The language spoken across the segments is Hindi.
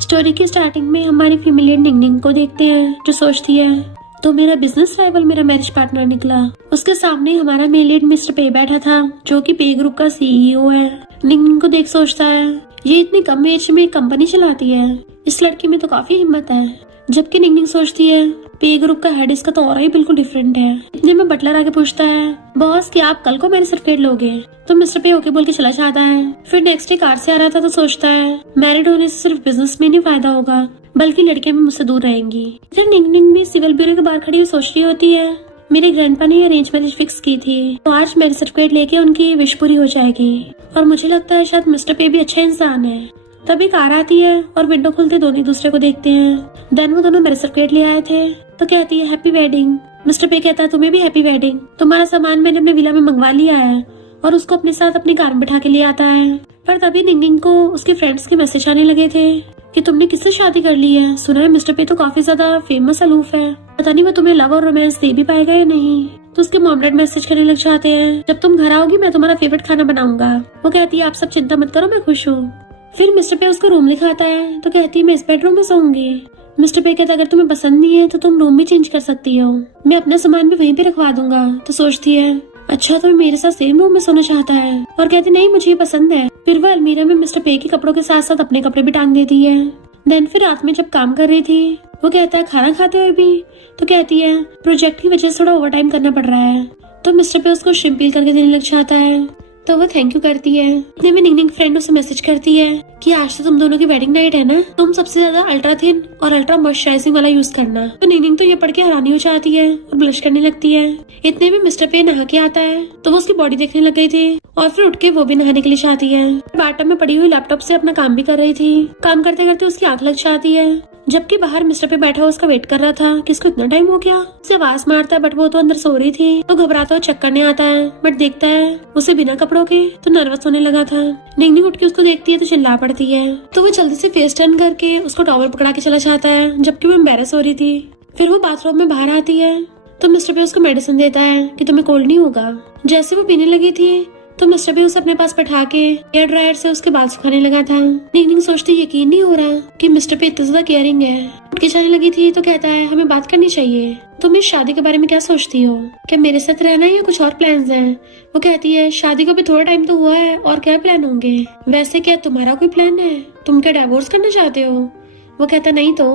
स्टोरी की स्टार्टिंग में हमारी फीमेल निंगनिंग को देखते हैं जो सोचती है तो मेरा बिजनेस राइवल मेरा मैरिज पार्टनर निकला। उसके सामने हमारा मेल लीड मिस्टर पे बैठा था जो कि पे ग्रुप का सीईओ है। निंगनिंग को देख सोचता है ये इतनी कम एज में कंपनी चलाती है, इस लड़की में तो काफी हिम्मत है। जबकि निंगनिंग सोचती है पे ग्रुप का हेड इसका तो और ही बिल्कुल डिफरेंट है। इतने में बटलर आके पूछता है बॉस कि आप कल को मेरे सर्टिफिकेट लोगे, तो मिस्टर पे ओके बोल के चला जाता है। फिर नेक्स्ट डे कार से आ रहा था तो सोचता है मैरिड होने से सिर्फ बिजनेस में नहीं फायदा होगा बल्कि लड़कियां भी मुझसे दूर रहेंगी। फिर निंगनिंग भी सिविल ब्यूरो के बाहर खड़ी हुई सोच रही होती है मेरे ग्रैंडपा ने अरेंज मैरिज फिक्स की थी तो आज मेरे सर्टिफिकेट लेके उनकी विश पूरी हो जाएगी। और मुझे लगता है शायद मिस्टर पे भी अच्छा इंसान है। तभी कार आती है और विंडो खुलते दोनों दूसरे को देखते हैं। देन वो दोनों मेरे सर्टिफिकेट ले आए थे तो कहती है हैप्पी वेडिंग। मिस्टर पे कहता है तुम्हें भी हैप्पी वेडिंग, तुम्हारा सामान मैंने अपने विला में मंगवा लिया है और उसको अपने साथ अपनी कार में बिठा के ले आता है। पर तभी निंगनिंग को उसके फ्रेंड्स के मैसेज आने लगे थे कि तुमने किससे शादी कर ली है, सुना है मिस्टर पे तो काफी ज्यादा फेमस अलूफ है, पता नहीं वो तुम्हें लव और रोमांस दे भी पाएगा या नहीं। तो उसके मॉम डैड मैसेज करने लग जाते हैं जब तुम घर आओगी मैं तुम्हारा फेवरेट खाना बनाऊंगा। वो कहती है आप सब चिंता मत करो मैं खुश हूँ। फिर मिस्टर पे उसको रूम दिखाता है तो कहती है मैं इस बेडरूम में सोऊंगी। मिस्टर पे कहता है अगर तुम्हें पसंद नहीं है तो तुम रूम भी चेंज कर सकती हो, मैं अपना सामान भी वहीं पे रखवा दूंगा। तो सोचती है अच्छा तो मेरे साथ सेम रूम में सोना चाहता है और कहती नहीं मुझे ये पसंद है। फिर वो अलमीरा में मिस्टर पे के कपड़ों के साथ साथ अपने कपड़े भी टांग देती है। देन फिर रात में जब काम कर रही थी वो कहता है खाना खाते हुए भी, तो कहती है प्रोजेक्ट की वजह से थोड़ा ओवर टाइम करना पड़ रहा है। तो मिस्टर पे उसको शिम्पल करके देने लग जाता है तो वो थैंक यू करती है। इतने में निंगनिंग फ्रेंड उसे मैसेज करती है कि आज तो तुम दोनों की वेडिंग नाइट है ना, तुम सबसे ज्यादा अल्ट्रा थिन और अल्ट्रा मॉइस्चराइजिंग वाला यूज करना। तो निंगनिंग तो ये पढ़ के हैरानी हो जाती है और ब्लश करने लगती है। इतने में मिस्टर पे नहा के आता है तो वो उसकी बॉडी देखने लग गई थी और फिर उठ के वो भी नहाने के लिए जाती है। बाथटब में पड़ी हुई लैपटॉप से अपना काम भी कर रही थी। काम करते करते उसकी आंख लग जाती है जबकि बाहर मिस्टर पे बैठा हुआ उसका वेट कर रहा था कि इसको इतना टाइम हो गया। उसे आवाज मारता है बट वो तो अंदर सो रही थी। तो घबराता हुआ चेक करने आता है बट देखता है उसे बिना कपड़ों के, तो नर्वस होने लगा था। निंगनिंग उठ के उसको देखती है तो चिल्ला पड़ती है। तो वो जल्दी से फेस टर्न करके उसको टॉवल पकड़ा के चला जाता है जबकि वो एम्बैरेस हो रही थी। फिर वो बाथरूम में बाहर आती है तो मिस्टर पे उसको मेडिसिन देता है कि तुम्हें कोल्ड नहीं होगा। जैसे वो पीने लगी थी तो मिस्टर पे उसे अपने पास बैठा के हेयर ड्रायर से उसके बाल सुखाने लगा था। निंगनिंग सोचती यकीन नहीं हो रहा कि मिस्टर पे इतना ज्यादा केयरिंग है। उठ के जाने लगी थी तो कहता है हमें बात करनी चाहिए, तुम इस शादी के बारे में क्या सोचती हो, क्या मेरे साथ रहना है या कुछ और प्लान्स हैं। वो कहती है शादी को भी थोड़ा टाइम तो हुआ है और क्या प्लान होंगे, वैसे क्या तुम्हारा कोई प्लान है, तुम क्या डिवोर्स करना चाहते हो। वो कहता नहीं तो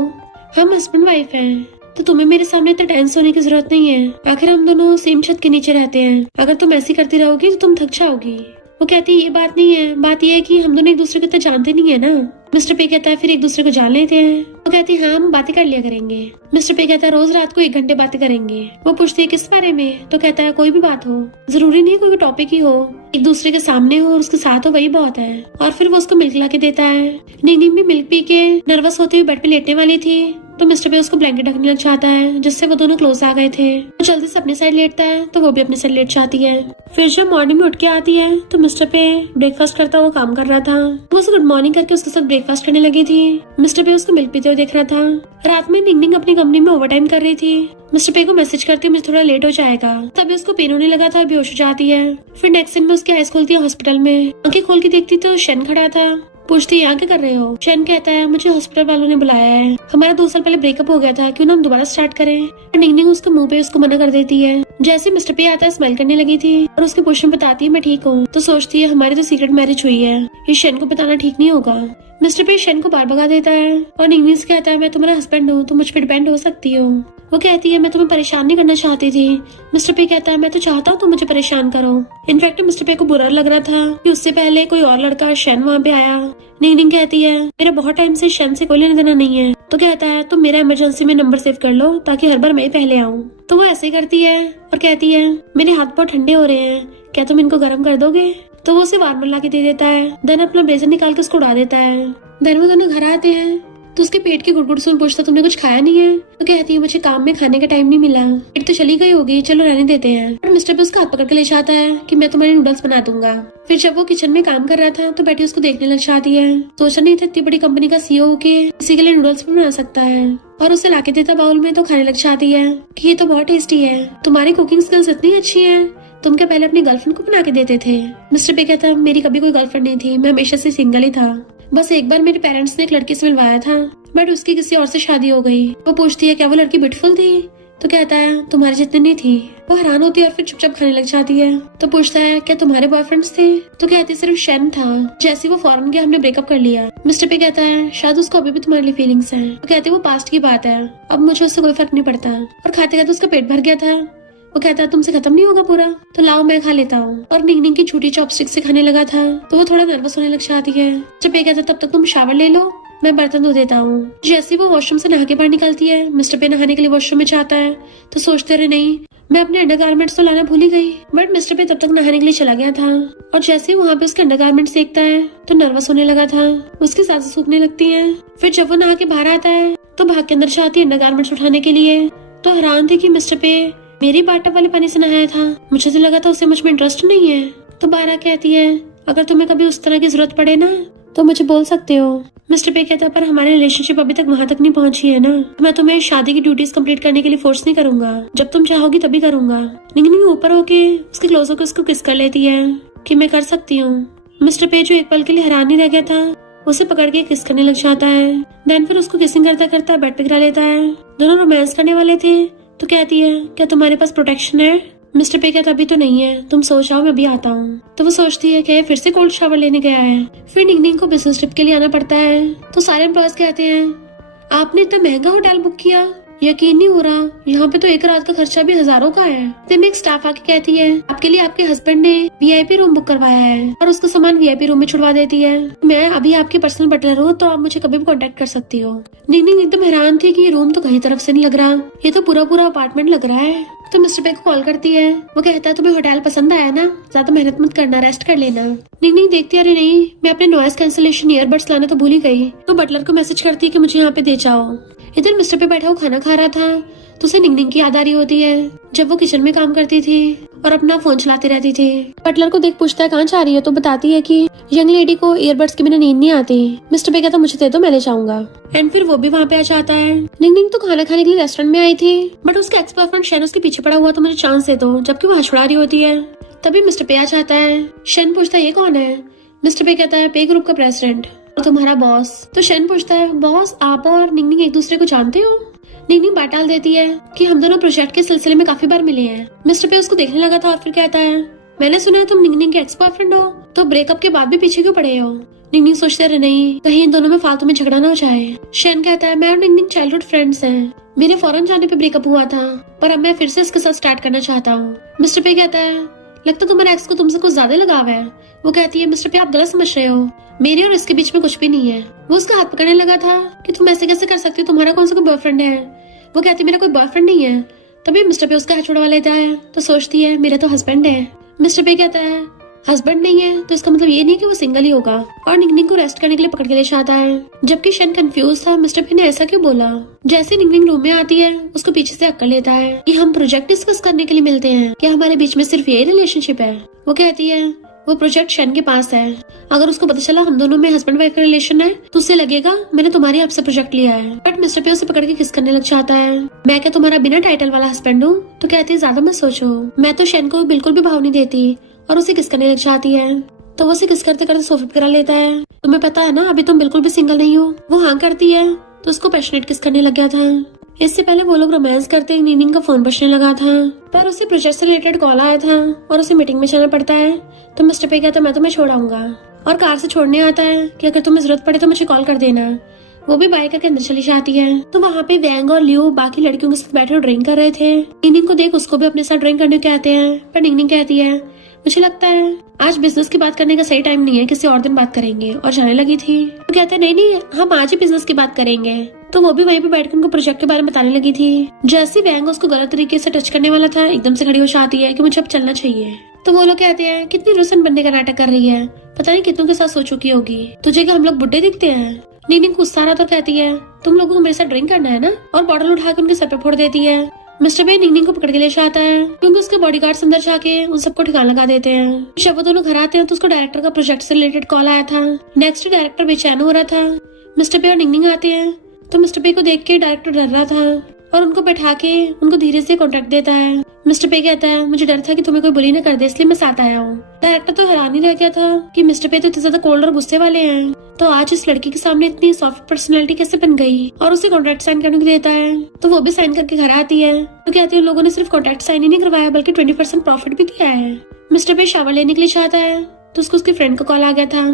हम हस्बैंड वाइफ हैं तो तुम्हें मेरे सामने इतना टेंस होने की जरूरत नहीं है, आखिर हम दोनों सेम छत के नीचे रहते हैं, अगर तुम ऐसी करती रहोगी तो तुम थक जाओगी। वो कहती है ये बात नहीं है, बात ये है कि हम दोनों एक दूसरे को इतना जानते नहीं है ना। मिस्टर पे कहता है फिर एक दूसरे को जान लेते हैं। वो कहती है हाँ हम बातें कर लिया करेंगे। मिस्टर पे कहता है रोज रात को 1 घंटे बातें करेंगे। वो पूछती है किस बारे में, तो कहता है कोई भी बात हो, जरूरी नहीं कोई टॉपिक ही हो, एक दूसरे के सामने हो और उसके साथ हो वही बहुत है। और फिर वो उसको मिल्क ला के देता है। निंगनिंग भी मिल्क पी के नर्वस होते हुए बेड पे लेटने वाली थी तो मिस्टर पे उसको ब्लैंकेट ढकने लग जाता है जिससे वो दोनों क्लोज आ गए थे। वो जल्दी से अपने साइड लेटता है तो वो भी अपने साइड लेट जाती है। फिर जब मॉर्निंग में उठ के आती है तो मिस्टर पे ब्रेकफास्ट करता हुआ काम कर रहा था। वो उसे गुड मॉर्निंग करके उसके साथ ब्रेकफास्ट करने लगी थी। मिस्टर पे उसको मिल्क पीते हुए देख रहा था। रात में निंगनिंग अपनी कंपनी में ओवर टाइम कर रही थी। मिस्टर पे को मैसेज करती मुझे थोड़ा लेट हो जाएगा, तभी उसको पेन होने लगा था और बेहोश हो जाती है। फिर नेक्स्ट दिन में उसकी आईज खुलती है हॉस्पिटल में। आंखें खोल के देखती तो शन खड़ा था। पूछती यहाँ क्या कर रहे हो। शन कहता है मुझे हॉस्पिटल वालों ने बुलाया है, हमारा 2 साल पहले ब्रेकअप हो गया था, क्यों ना हम दोबारा स्टार्ट करें। निंगनिंग उसके मुंह पे उसको मना कर देती है। जैसे मिस्टर पे आता है स्माइल करने लगी थी और उसके क्वेश्चन बताती है मैं ठीक हूँ। तो सोचती है हमारी तो सीक्रेट मैरिज हुई है, ये शन को बताना ठीक नहीं होगा। मिस्टर पे शन को बाहर भगा देता है और निंगनिंग से कहता है मैं तुम्हारा हस्बैंड हूँ, तुम मुझ पर डिपेंड हो सकती हो। वो कहती है मैं तुम्हें परेशान नहीं करना चाहती थी। मिस्टर पे कहता है मैं तो चाहता हूँ तुम मुझे परेशान करो। इनफैक्ट मिस्टर पे को बुरा लग रहा था कि उससे पहले कोई और लड़का शन वहाँ पे आया। निंगनिंग कहती है मेरा बहुत टाइम से शन से कोई लेना देना नहीं है। तो कहता है तुम मेरा इमरजेंसी में नंबर सेव कर लो ताकि हर बार मैं पहले आऊँ। तो वो ऐसे ही करती है और कहती है मेरे हाथ बहुत ठंडे हो रहे हैं, क्या तुम इनको गर्म कर दोगे। तो वो उसे वार्मर ला के दे देता है। देन अपना ब्लेजर निकाल के उसको उड़ा देता है। देन वो दोनों घर आते हैं तो उसके पेट की गुड़गुड़ सुन पूछता तुमने कुछ खाया नहीं है। तो कहती है मुझे काम में खाने का टाइम नहीं मिला, पेट तो चली गई होगी, चलो रहने देते हैं। और मिस्टर पे उसका हाथ पकड़ के ले जाता है कि मैं तुम्हारे नूडल्स बना दूंगा। फिर जब वो किचन में काम कर रहा था तो बेटी उसको देखने लग जाती है। सोचा नहीं था इतनी बड़ी कंपनी का सीईओ होके किसी के लिए नूडल्स भी बना सकता है। और उसे लाके देता बाउल में तो खाने लग जाती है कि ये तो बहुत टेस्टी है, तुम्हारी कुकिंग स्किल्स इतनी अच्छी है, तुम क्या पहले अपनी गर्लफ्रेंड को बना के देते थे। मिस्टर पे कहता मेरी कभी कोई गर्लफ्रेंड नहीं थी, मैं हमेशा से सिंगल ही था। बस एक बार मेरे पेरेंट्स ने एक लड़की से मिलवाया था, बट उसकी किसी और से शादी हो गई। वो पूछती है क्या वो लड़की ब्यूटीफुल थी, तो कहता है तुम्हारी जितनी नहीं थी। वो हैरान होती है और फिर चुपचाप खाने लग जाती है। तो पूछता है क्या तुम्हारे बॉयफ्रेंड्स थे, तो कहती है सिर्फ शेन था। जैसे वो फॉरेन गया हमने ब्रेकअप कर लिया। मिस्टर पे कहता है शायद उसको अभी भी तुम्हारे लिए फीलिंग्स हैं। तो कहते हैं वो पास्ट की बात है, अब मुझे उससे कोई फर्क नहीं पड़ता। और खाते खाते उसका पेट भर गया था। वो कहता है तुमसे खत्म नहीं होगा पूरा, तो लाओ मैं खा लेता हूँ। और निंग की छोटी चॉपस्टिक से खाने लगा था। तो वो थोड़ा नर्वस होने लग जाती है। जब ये कहता है तब तक तुम शावर ले लो, मैं बर्तन धो देता हूँ। जैसे वो वॉशरूम से नहा के बाहर निकलती है, मिस्टर पे नहाने के लिए वॉशरूम में जाता है। तो सोचते रहे नहीं मैं अपने अंडरगारमेंट्स तो लाना भूल ही गई। बट मिस्टर पे तब तक नहाने के लिए चला गया था। और जैसे ही वहाँ पे उसके अंडरगारमेंट्स देखता है तो नर्वस होने लगा था। उसकी सांसें सूखने लगती है। फिर जब वो नहा के बाहर आता है तो भाग के अंदर जाती है अंडरगारमेंट्स उठाने के लिए। तो हैरान थी कि मिस्टर पे मेरी बाटअप वाले पानी से नहाया था। मुझे तो लगा था उसे मुझ में इंटरेस्ट नहीं है। तो बारा कहती है अगर तुम्हें कभी उस तरह की जरूरत पड़े ना तो मुझे बोल सकते हो। मिस्टर पे कहता है पर हमारी रिलेशनशिप अभी तक वहाँ तक नहीं पहुँची है ना। मैं तुम्हें शादी की ड्यूटीज कंप्लीट करने के लिए फोर्स नहीं करूंगा, जब तुम चाहोगी तभी करूंगा। निंग ऊपर होके उसके क्लोज होकर उसको किस कर लेती है कि मैं कर सकती हूँ। मिस्टर पे जो एक पल के लिए हैरान ही रह गया था उसे पकड़ के किस करने लग जाता है। देन फिर उसको किसिंग करता करता बेड पे गिरा लेता है। दोनों रोमांस करने वाले थे। तो कहती है क्या तुम्हारे पास प्रोटेक्शन है। मिस्टर पे कहता अभी तो नहीं है, तुम सो जाओ मैं अभी आता हूँ। तो वो सोचती है कि फिर से कोल्ड शावर लेने गया है। फिर निंग को बिजनेस ट्रिप के लिए आना पड़ता है। तो सारे एम्प्लॉयज कहते हैं आपने इतना महंगा होटल बुक किया, यकीन नहीं हो रहा, यहाँ पे तो एक रात का खर्चा भी हजारों का है। तब एक स्टाफ आके कहती है आपके लिए आपके हस्बैंड ने वीआईपी रूम बुक करवाया है और उसका सामान वीआईपी रूम में छुड़वा देती है। मैं अभी आपकी पर्सनल बटलर हूँ तो आप मुझे कभी भी कांटेक्ट कर सकती हो। निंग एकदम हैरान थी कि ये रूम तो कहीं तरफ से नहीं लग रहा, ये तो पूरा पूरा अपार्टमेंट लग रहा है। तो मिस्टर पे को कॉल करती है। वो कहता है तुम्हें होटल पसंद आया ना, ज्यादा मेहनत मत करना, रेस्ट कर लेना। निंग देखती अरे नहीं मैं अपने नॉइस कैंसलेशन ईयरबड्स लाना तो भूल ही गई। तो बटलर को मैसेज करती है कि मुझे यहाँ पे दे जाओ। इधर मिस्टर पे बैठा वो खाना खा रहा था तो उसे निंग की याद आ रही होती है जब वो किचन में काम करती थी और अपना फोन चलाती रहती थी। बटलर को देख पूछता है कहाँ जा रही है, तो बताती है कि यंग लेडी को ईयरबड्स के बिना नींद नहीं आती। मिस्टर पे कहता मुझे दे दो मैं ले जाऊंगा। एंड फिर वो भी वहाँ पे आ जाता है। निंग तो खाना खाने के लिए रेस्टोरेंट में आई थी बट उसका एक्स बॉयफ्रेंड शेन उसके पीछे पड़ा हुआ तो मुझे चांस दे दो, जबकि वो हंसुड़ा रही होती है। तभी मिस्टर पे आ जाता है। शेन पूछता है ये कौन है। मिस्टर पे कहता है पे ग्रुप का प्रेसिडेंट और तुम्हारा बॉस। तो शेन पूछता है बॉस आप और निंग एक दूसरे को जानते हो। निंग बात डाल देती है कि हम दोनों प्रोजेक्ट के सिलसिले में काफी बार मिले हैं। मिस्टर पे उसको देखने लगा था और फिर कहता है मैंने सुना है तुम निंग के एक्स बॉयफ्रेंड हो, तो ब्रेकअप के बाद भी पीछे क्यों पड़े हो। निंग सोचते रहे नहीं कहीं इन दोनों में फालतू में झगड़ा ना हो जाए। शेन कहता है मैं और निंग चाइल्डहुड फ्रेंड्स हैं, मेरे फॉरेन जाने पे ब्रेकअप हुआ था पर अब मैं फिर से इसके साथ स्टार्ट करना चाहता हूँ। मिस्टर पे कहता है लगता तुम्हारे एक्स को तुमसे कुछ ज्यादा लगाव है। वो कहती है मिस्टर पे आप गलत समझ रहे हो, मेरे और इसके बीच में कुछ भी नहीं है। वो उसका हाथ पकड़ने लगा था कि तुम ऐसे कैसे कर सकती हो, तुम्हारा कौन सा कोई बॉयफ्रेंड है। वो कहती मेरा कोई बॉयफ्रेंड नहीं है। तभी मिस्टर पे उसका हाथ छुड़वा लेता है। तो सोचती है मेरा तो हस्बैंड है। मिस्टर पे कहता है हस्बैंड नहीं है तो इसका मतलब ये नहीं कि वो सिंगल ही होगा और निंग को रेस्ट करने के लिए पकड़ के ले जाता है। जबकि शन कंफ्यूज था मिस्टर पे ने ऐसा क्यों बोला। जैसे निंग रूम में आती है उसको पीछे से अक्कड़ लेता है कि हम प्रोजेक्ट डिस्कस करने के लिए मिलते हैं, क्या हमारे बीच में सिर्फ यही रिलेशनशिप है। वो कहती है वो प्रोजेक्ट शन के पास है, अगर उसको पता चला हम दोनों में हस्बैंड वाइफ का रिलेशन है तो उससे लगेगा मैंने तुम्हारी आपसे प्रोजेक्ट लिया है। बट मिस्टर पे उसे पकड़ के किस करने लग जाता है। मैं क्या तुम्हारा बिना टाइटल वाला हस्बैंड हूँ। तो कहती है ज्यादा मत सोचो, मैं तो शन को बिल्कुल भी भाव नहीं देती और उसे किस करने लग जाती है। तो वो उसे किस करते करते सोफे पे करा लेता है। तुम्हें पता है ना अभी तुम बिल्कुल भी सिंगल नहीं हो। वो हाँ करती है तो उसको पैशनेट किस करने लग गया था। इससे पहले वो लोग रोमांस करते निंग का फोन बजने लगा था पर उसे प्रोजेक्ट से रिलेटेड कॉल आया था और उसे मीटिंग में जाना पड़ता है। तो मिस्टर पे कहता मैं तुम्हें छोड़ाऊंगा और कार से छोड़ने आता है कि अगर तुम्हें जरूरत पड़े तो मुझे कॉल कर देना। वो भी बाइक के अंदर चली जाती है। तो वहाँ पे वैंग और लियो बाकी लड़कियों के साथ बैठे ड्रिंक कर रहे थे। निंग को देख उसको भी अपने साथ ड्रिंक करने कहते हैं पर निंग कहती है मुझे लगता है आज बिजनेस की बात करने का सही टाइम नहीं है, किसी और दिन बात करेंगे। और जाने लगी थी। तो कहते हैं नहीं हम आज ही बिजनेस की बात करेंगे। तो वो भी वहीं पे बैठकर उनको प्रोजेक्ट के बारे में बताने लगी थी। जैसे वैंग उसको गलत तरीके से टच करने वाला था एकदम से खड़ी हो जाती है कि मुझे अब चलना चाहिए। तो वो लोग कहते हैं कितनी रुसन बनने का नाटक कर रही है, पता नहीं कितनों के साथ सो चुकी होगी, तुझे क्या हम लोग बुड्ढे दिखते हैं। निंग गुस्सा रहा तो कहती है तुम लोगों को मेरे साथ ड्रिंक करना है ना, और बॉटल उठा के उनके सर पे फोड़ देती है। मिस्टर बे निंग को पकड़ के ले जाता है क्योंकि उसके बॉडीगार्ड्स अंदर जाके उन सबको ठिकाना लगा देते हैं। जब वो दोनों घर आते हैं तो उसको डायरेक्टर का प्रोजेक्ट से रिलेटेड कॉल आया था। नेक्स्ट डायरेक्टर बेचैन हो रहा था। मिस्टर बे और निंग आते हैं तो मिस्टर बे को देख के डायरेक्टर डर रहा था और उनको बैठा के उनको धीरे से कॉन्ट्रैक्ट देता है। मिस्टर पे कहता है मुझे डर था कि तुम्हें कोई बुली न कर दे, इसलिए मैं साथ आया हूँ। डायरेक्टर तो हैरान ही रह गया था कि मिस्टर पे तो इतने ज्यादा कोल्ड और गुस्से वाले हैं, तो आज इस लड़की के सामने इतनी सॉफ्ट पर्सनैलिटी कैसे बन गई। और उसे कॉन्ट्रैक्ट साइन करने को देता है तो वो भी साइन करके घर आती है। तो कहती है उन लोगों ने सिर्फ कॉन्ट्रैक्ट साइन ही नहीं करवाया बल्कि 20% प्रॉफिट भी दिया है। मिस्टर पे शावर लेने के लिए चाहता है तो उसको उसकी फ्रेंड का कॉल आ गया था,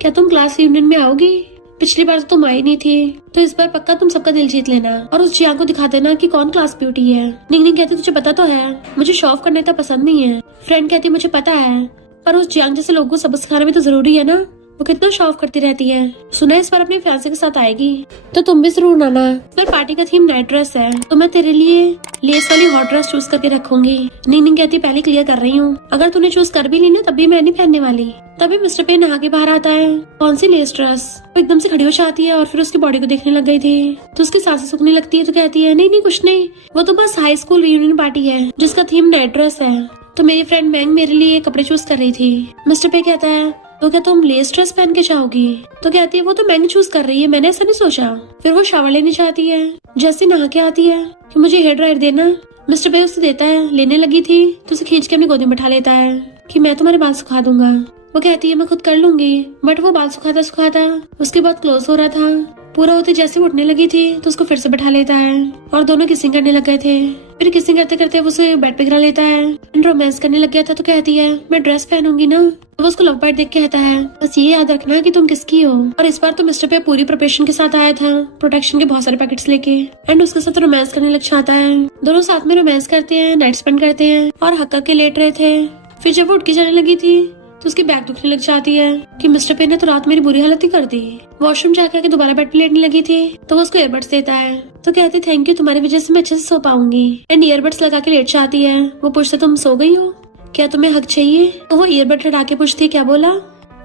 क्या तुम क्लास रियूनियन में आओगी? पिछली बार तो तुम आई नहीं थी, तो इस बार पक्का तुम सबका दिल जीत लेना और उस जियांग को दिखा देना कि कौन क्लास ब्यूटी है। निंगनिंग कहती तुझे पता तो है मुझे शो ऑफ करना इतना पसंद नहीं है। फ्रेंड कहती मुझे पता है, पर उस जियांग जैसे लोगों को सबक सिखाना भी तो जरूरी है ना, वो कितना शो ऑफ करती रहती है। सुना इस बार अपने फियांसे के साथ आएगी तो तुम भी जरूर आना। इस बार पार्टी का थीम नाइट ड्रेस है तो मैं तेरे लिए लेस वाली हॉट ड्रेस चूज करके रखूंगी। निंगनिंग कहती पहले क्लियर कर रही हूँ, अगर तूने चूज कर भी ली ना तब भी मैं नहीं पहनने वाली। तभी मिस्टर पे नहा के बाहर आता है। कौन सी लेस ड्रेस? वो एकदम से खड़ी हो जाती है और फिर उसकी बॉडी को देखने लग गई थी तो उसकी सांसें सूखने लगती है। तो कहती है नहीं नहीं कुछ नहीं, वो तो बस हाई स्कूल रियूनियन पार्टी है जिसका थीम नाइट ड्रेस है, तो मेरी फ्रेंड मैंग मेरे लिए कपड़े चूज कर रही थी। मिस्टर पे कहता है तो क्या तुम लेस ड्रेस पहन के जाओगी? तो कहती है वो तो मैंने चूज कर रही है, मैंने ऐसा नहीं सोचा। फिर वो शावर लेने चाहती है, जैसे नहा के आती है कि मुझे हेयर ड्रायर देना। मिस्टर पे उसे देता है, लेने लगी थी तो उसे खींच के अपनी गोदी में बैठा लेता है कि मैं तुम्हारे बाल सुखा दूंगा। वो कहती है मैं खुद कर लूंगी, बट वो बाल सुखाता उसके बाद क्लोज हो रहा था। पूरा होते जैसे उठने लगी थी तो उसको फिर से बैठा लेता है और दोनों किसिंग करने लग गए थे। फिर किसिंग करते करते वो उसे बेड पे गिरा लेता है। रोमांस करने लग गया था तो कहती है मैं ड्रेस पहनूंगी ना। तो वो उसको लव बाइट देख के कहता है बस ये याद रखना कि तुम किसकी हो। और इस बार तो मिस्टर पे पूरी प्रिपरेशन के साथ आया था, प्रोटेक्शन के बहुत सारे पैकेट्स लेके, एंड उसके साथ रोमांस करने लग जाता है। दोनों साथ में रोमांस करते हैं, नाइट स्पेंड करते हैं और हक करके लेट रहे थे। फिर जब वो उठ के जाने लगी थी तो उसकी बैक दुखने लग जाती है कि मिस्टर पे ने तो रात मेरी बुरी हालत ही कर दी। वॉशरूम जाके आके दोबारा बेड पे लेटने लगी थी तो वो उसको ईयरबड्स देता है तो कहती थैंक यू, तुम्हारी वजह से मैं अच्छे से सो पाऊंगी। एंड ईयरबड्स लगा के लेट जाती है। वो पूछता तुम सो गई हो, क्या तुम्हें हक चाहिए? तो वो ईयरबड हटा के पूछती क्या बोला?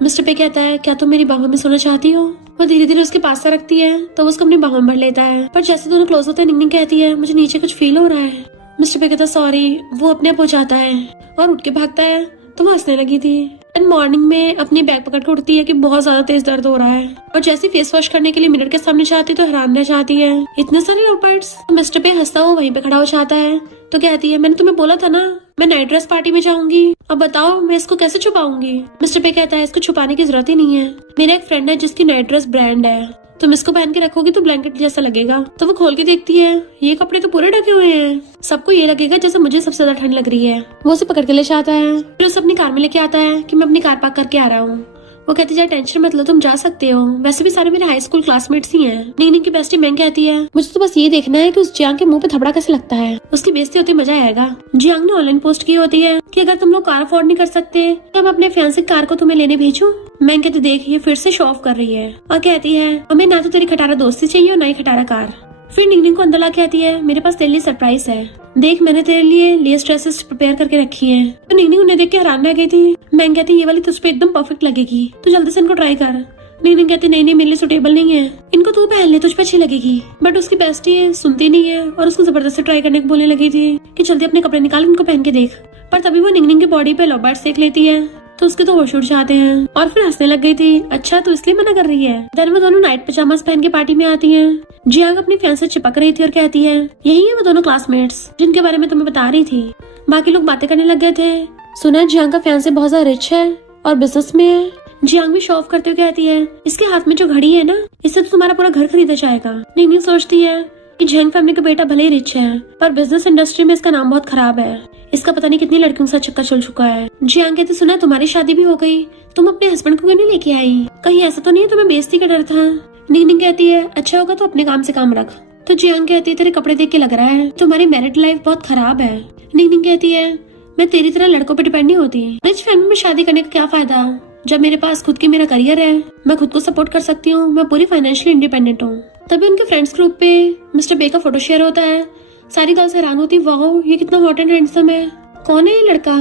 मिस्टर पे कहता है क्या तुम मेरी बाहों में सोना चाहती हो? वो धीरे धीरे उसके पास से रखती है तो वो उसको अपनी बाहों में भर लेता है। पर जैसे दोनों क्लोज होते हैं निंगनिंग कहती है मुझे नीचे कुछ फील हो रहा है। मिस्टर पे कहता सॉरी। वो अपने आप हो जाता है और उठ के भागता है तो वो हंसने लगी थी। एंड मॉर्निंग में अपनी बैग पकड़ के उठती है कि बहुत ज्यादा तेज दर्द हो रहा है और जैसे फेस वॉश करने के लिए मिरर के सामने जाती तो हैरान रह जाती है, इतने सारे लव बर्ड्स। तो मिस्टर पे हंसता हुआ वहीं पे खड़ा हो जाता है तो कहती है मैंने तुम्हें बोला था ना मैं नाइट ड्रेस पार्टी में जाऊंगी, अब बताओ मैं इसको कैसे छुपाऊंगी? मिस्टर पे कहता है इसको छुपाने की जरूरत ही नहीं है, मेरा एक फ्रेंड है जिसकी नाइट ड्रेस ब्रांड है, तुम इसको पहन के रखोगी तो ब्लैंकेट जैसा लगेगा। तो वो खोल के देखती है ये कपड़े तो पूरे ढके हुए हैं, सबको ये लगेगा जैसे मुझे सबसे ज्यादा ठंड लग रही है। वो उसे पकड़ के ले जाता है, फिर उसे अपनी कार में लेके आता है कि मैं अपनी कार पार्क करके आ रहा हूँ। वो कहती है टेंशन मत लो तुम जा सकते हो, वैसे भी सारे मेरे हाई स्कूल क्लासमेट्स ही हैं। निंगनिंग की बेस्टी मैंग कहती है मुझे तो बस ये देखना है कि उस जियांग के मुंह पे थपड़ा कैसे लगता है, उसकी बेइज्जती होती मजा आएगा। जियांग ने ऑनलाइन पोस्ट की होती है कि अगर तुम लोग कार अफोर्ड नहीं कर सकते तो मैं अपने फियांसे कार को तुम्हें लेने भेजूं। मैंग कहती देख ये फिर से शो ऑफ कर रही है और कहती है हमें ना तो तेरी खटारा दोस्ती चाहिए और ना ही खटारा कार। फिर निंगनिंग को अंदर ला कहती है मेरे पास तेरे लिए सरप्राइज है, देख मैंने तेरे लिए लेस ड्रेसेस प्रिपेयर करके रखी हैं। तो निंगनिंग उन्हें देख के हैरान रह गई थी। मैंग कहती ये वाली तुझ पे एकदम परफेक्ट लगेगी, तो जल्दी से इनको ट्राई कर। निंगनिंग कहती नहीं नहीं मेरे लिए सुटेबल नहीं है, इनको तू पहन ले तुझ पे अच्छी लगेगी। बट उसकी बेस्टी सुनती नहीं है और उसको जबरदस्ती ट्राई करने को बोलने लगी थी कि जल्दी अपने कपड़े निकाल इनको पहन के देख। पर तभी वो निंगनिंग की बॉडी पे लव बर्ड्स देख लेती है तो उसके तो होश उड़ जाते हैं और फिर हंसने लग गई थी। अच्छा तो इसलिए मना कर रही है। देन वो दोनों नाइट पजामास पहन के पार्टी में आती हैं। जियांग अपनी फैन से चिपक रही थी और कहती है यही है वो दोनों क्लासमेट्स जिनके बारे में तुम्हें बता रही थी। बाकी लोग बातें करने लग गए थे। सुना जियांग का फैन से बहुत ज्यादा रिच है और बिजनेस में है। जियांग भी शो ऑफ करते हुए कहती है इसके हाथ में जो घड़ी है ना इससे तो तुम्हारा पूरा घर खरीदा जाएगा। निंगनिंग सोचती है कि झेंग फैमिली का बेटा भले ही रिच है पर बिजनेस इंडस्ट्री में इसका नाम बहुत खराब है, इसका पता नहीं कितनी लड़कियों के साथ चक्कर चल चुका है। जियांग कहती सुना तुम्हारी शादी भी हो गई, तुम अपने हस्बैंड को क्यों नहीं लेके आई, कहीं ऐसा तो नहीं है तुम्हें बेइज्जती का डर था? निंगनिंग कहती है अच्छा होगा तो अपने काम से काम रख। तो जियांग कहती है तेरे कपड़े देख के लग रहा है तुम्हारी मैरिड लाइफ बहुत खराब है। निंगनिंग कहती है मैं तेरी तरह लड़कों पे डिपेंड नहीं होती, रिच फैमिली में शादी करने का क्या फायदा जब मेरे पास खुद की मेरा करियर है, मैं खुद को सपोर्ट कर सकती हूँ, मैं पूरी फाइनेंशियली इंडिपेंडेंट हूँ। तभी उनके फ्रेंड्स ग्रुप पे मिस्टर बे का फोटो शेयर होता है। सारी गर्ल्स हैरान होती वाओ ये कितना हॉट एंड हैंडसम है, कौन है ये लड़का?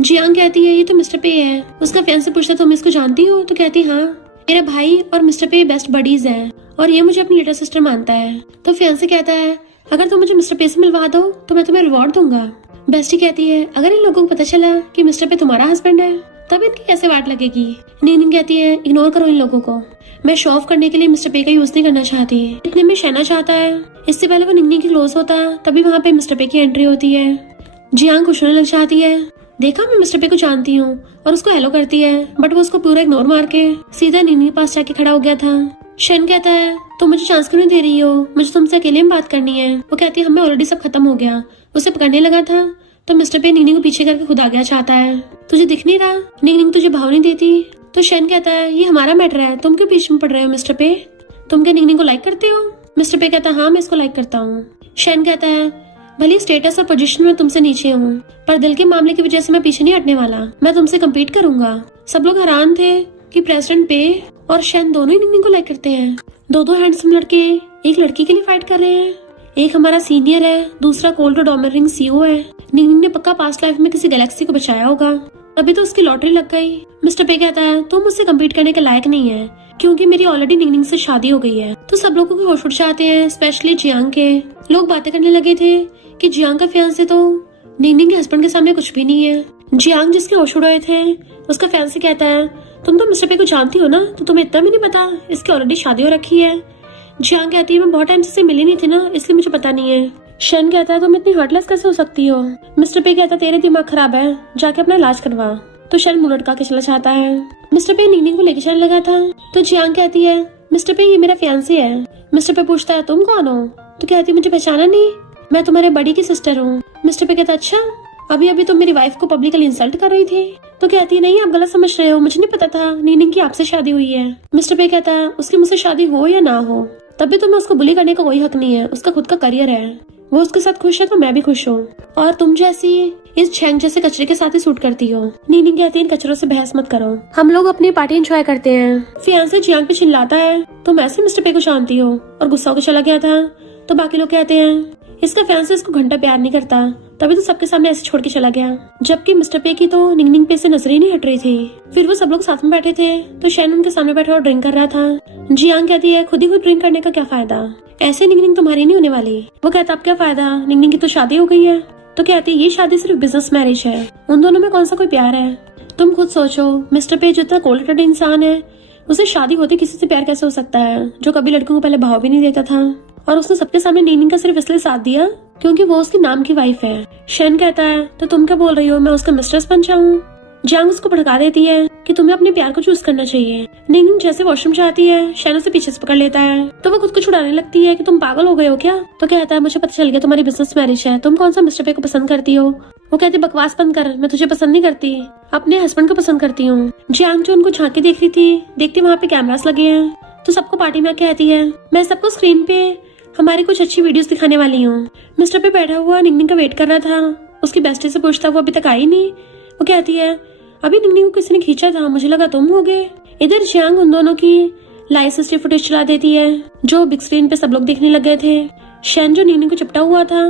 जियांग कहती है ये तो मिस्टर पे है। उसका फैन से पूछता तुम इसको जानती हो? तो कहती हाँ मेरा भाई और मिस्टर पे बेस्ट बडीज है और ये मुझे अपनी लिटिल सिस्टर मानता है। तो फैन से कहता है अगर तुम मुझे मिस्टर पे से मिलवा दो तो मैं तुम्हें रिवॉर्ड दूंगा। बेस्टी कहती है अगर इन लोगों को पता चला कि मिस्टर पे तुम्हारा हस्बैंड है तब इनकी कैसे वाट लगेगी। नीनिंग कहती है इग्नोर करो इन लोगों को, मैं शो ऑफ करने के लिए मिस्टर पे का यूज नहीं करना चाहती। इतने में शहना चाहता है। इससे पहले वो निंगनिंग की क्लोज होता तभी वहाँ पे मिस्टर पे की एंट्री होती है। जियांग खुश होने लग जाती है, देखा मैं मिस्टर पे को जानती हूँ, और उसको हेलो करती है, बट वो उसको पूरा इग्नोर मार के सीधा निंगनिंग के पास जाके खड़ा हो गया था। शन कहता है तुम मुझे चांस क्यों नहीं दे रही हो, मुझे तुमसे अकेले में बात करनी है। वो कहती है हमें ऑलरेडी सब खत्म हो गया। उसे पकड़ने लगा था तो मिस्टर पे निंगनिंग को पीछे करके खुद आ गया चाहता है, तुझे दिख नहीं रहा निंगनिंग तुझे भाव नहीं देती। तो शन कहता है ये हमारा मैटर है, तुम क्यों पीछे में पड़ रहे हो मिस्टर पे, तुम क्या निंगनिंग को लाइक करते हो। मिस्टर पे कहता है हाँ मैं इसको लाइक करता हूँ। शन कहता है भले स्टेटस और पोजीशन में तुमसे नीचे हूँ, पर दिल के मामले की वजह से मैं पीछे नहीं हटने वाला, मैं तुमसे कम्पीट करूंगा। सब लोग हैरान थे कि प्रेसिडेंट पे और शन दोनों ही निंगनिंग को लाइक करते हैं। दो हैंडसम लड़के एक लड़की के लिए फाइट कर रहे हैं। एक हमारा सीनियर है, दूसरा कोल्ड डोमिनिंग सीईओ है। निंगनिंग ने पक्का पास्ट लाइफ में किसी गैलेक्सी को बचाया होगा, अभी तो उसकी लॉटरी लग गई। मिस्टर पे कहता है तुम मुझसे कम्पीट करने के लायक नहीं है, क्योंकि मेरी ऑलरेडी निंगनिंग से शादी हो गई है। तो सब लोगों के होश उड़ जाते हैं, स्पेशली जियांग के। लोग बातें करने लगे थे कि जियांग का फियांसे तो निंगनिंग के हस्बैंड के सामने कुछ भी नहीं है। जियांग जिसके होश उड़ाए थे उसका फियांसे कहता है तुम तो मिस्टर पे को जानती हो ना, तो तुम्हें इतना भी नहीं पता इसकी ऑलरेडी शादी हो रखी है। जियांग कहती है मैं बहुत टाइम से मिली नहीं थी ना, इसलिए मुझे पता नहीं है। शन कहता है तुम इतनी हार्टलेस कैसे हो सकती हो। मिस्टर पे कहता है तेरे दिमाग खराब है, जाके अपना इलाज करवा। तो शन मुंह लटका के चला जाता है। मिस्टर पे निंगनिंग को लेके चलने लगा था तो जियांग कहती है मिस्टर पे ये मेरा फियांसे है। मिस्टर पे पूछता है तुम कौन हो, तो कहती है मुझे पहचाना नहीं, मैं तुम्हारे बड़ी की सिस्टर हूँ। मिस्टर पे कहता है अच्छा, अभी अभी तुम मेरी वाइफ को पब्लिकली इंसल्ट कर रही थी। तो कहती है नहीं आप गलत समझ रहे हो, मुझे नहीं पता था निंगनिंग की आपसे शादी हुई है। मिस्टर पे कहता है उसकी मुझसे शादी हो या ना हो, तब भी तुम्हें उसको बुली करने का कोई हक नहीं है, उसका खुद का करियर है, वो उसके साथ खुश है तो मैं भी खुश हूँ, और तुम जैसी इस छेंग जैसे कचरे के साथ ही सूट करती हो। निंगनिंग कहती है इन कचरों से बहस मत करो, हम लोग अपनी पार्टी एंजॉय करते हैं। फियांसे जियांग पे चिल्लाता है तुम ऐसे मिस्टर पे को जानती हो, और गुस्सा होकर चला गया था। तो बाकी लोग कहते हैं इसका फियांसे इसको घंटा प्यार नहीं करता, तभी तो सबके सामने ऐसे छोड़ के चला गया। जबकि मिस्टर पे की तो निंगनिंग पे से नजर ही नहीं हट रही थी। फिर वो सब लोग साथ में बैठे थे तो शैन उनके सामने बैठा और ड्रिंक कर रहा था। जियांग कहती है खुद ही खुद ड्रिंक करने का क्या फायदा, ऐसे निंगनिंग तुम्हारी नहीं होने वाली। वो कहता अब क्या फायदा, निंगनिंग की तो शादी हो गई है। तो कहती ये शादी सिर्फ बिजनेस मैरिज है, उन दोनों में कौन सा कोई प्यार है। तुम खुद सोचो मिस्टर पे जो इतना कोल्ड ब्लडेड इंसान है, उसे शादी होते किसी से प्यार कैसे हो सकता है, जो कभी लड़कों को पहले भाव भी नहीं देता था। और उसने सबके सामने निंगनिंग का सिर्फ इसलिए साथ दिया क्योंकि वो उसकी नाम की वाइफ है। शन कहता है तो तुम क्या बोल रही हो, मैं उसका मिस्ट्रेस बन जाऊं। जियांग उसको भड़का देती है कि तुम्हें अपने प्यार को चूज करना चाहिए। निंगनिंग जैसे वॉशरूम जाती है शन उसे पीछे से पकड़ लेता है, तो वो खुद को छुड़ाने लगती है कि तुम पागल हो गए हो क्या। तो कहता है मुझे पता चल गया तुम्हारी बिजनेस मैरिज है, तुम कौन सा मिस्टर पे को पसंद करती हो। वो कहती बकवास बंद कर, मैं तुझे पसंद नहीं करती, अपने हस्बैंड को पसंद करती हूँ। जियांग जो उनको झांक के देख रही थी, देखती वहाँ पे कैमरास लगे हैं, तो सबको पार्टी में कहती है मैं सबको स्क्रीन पे हमारी कुछ अच्छी वीडियोस दिखाने वाली हूँ। मिस्टर पे बैठा हुआ निंगनिंग का वेट कर रहा था, उसकी बेस्टी से पूछता वो अभी तक आई नहीं। वो कहती है अभी निंगनिंग को किसी ने खींचा था, मुझे लगा तुम होगे। इधर जियांग उन दोनों की लाइव सिस्टरी फुटेज चला देती है जो बिग स्क्रीन पे सब लोग देखने लग गए थे। शन जो निंगनिंग को चिपटा हुआ था,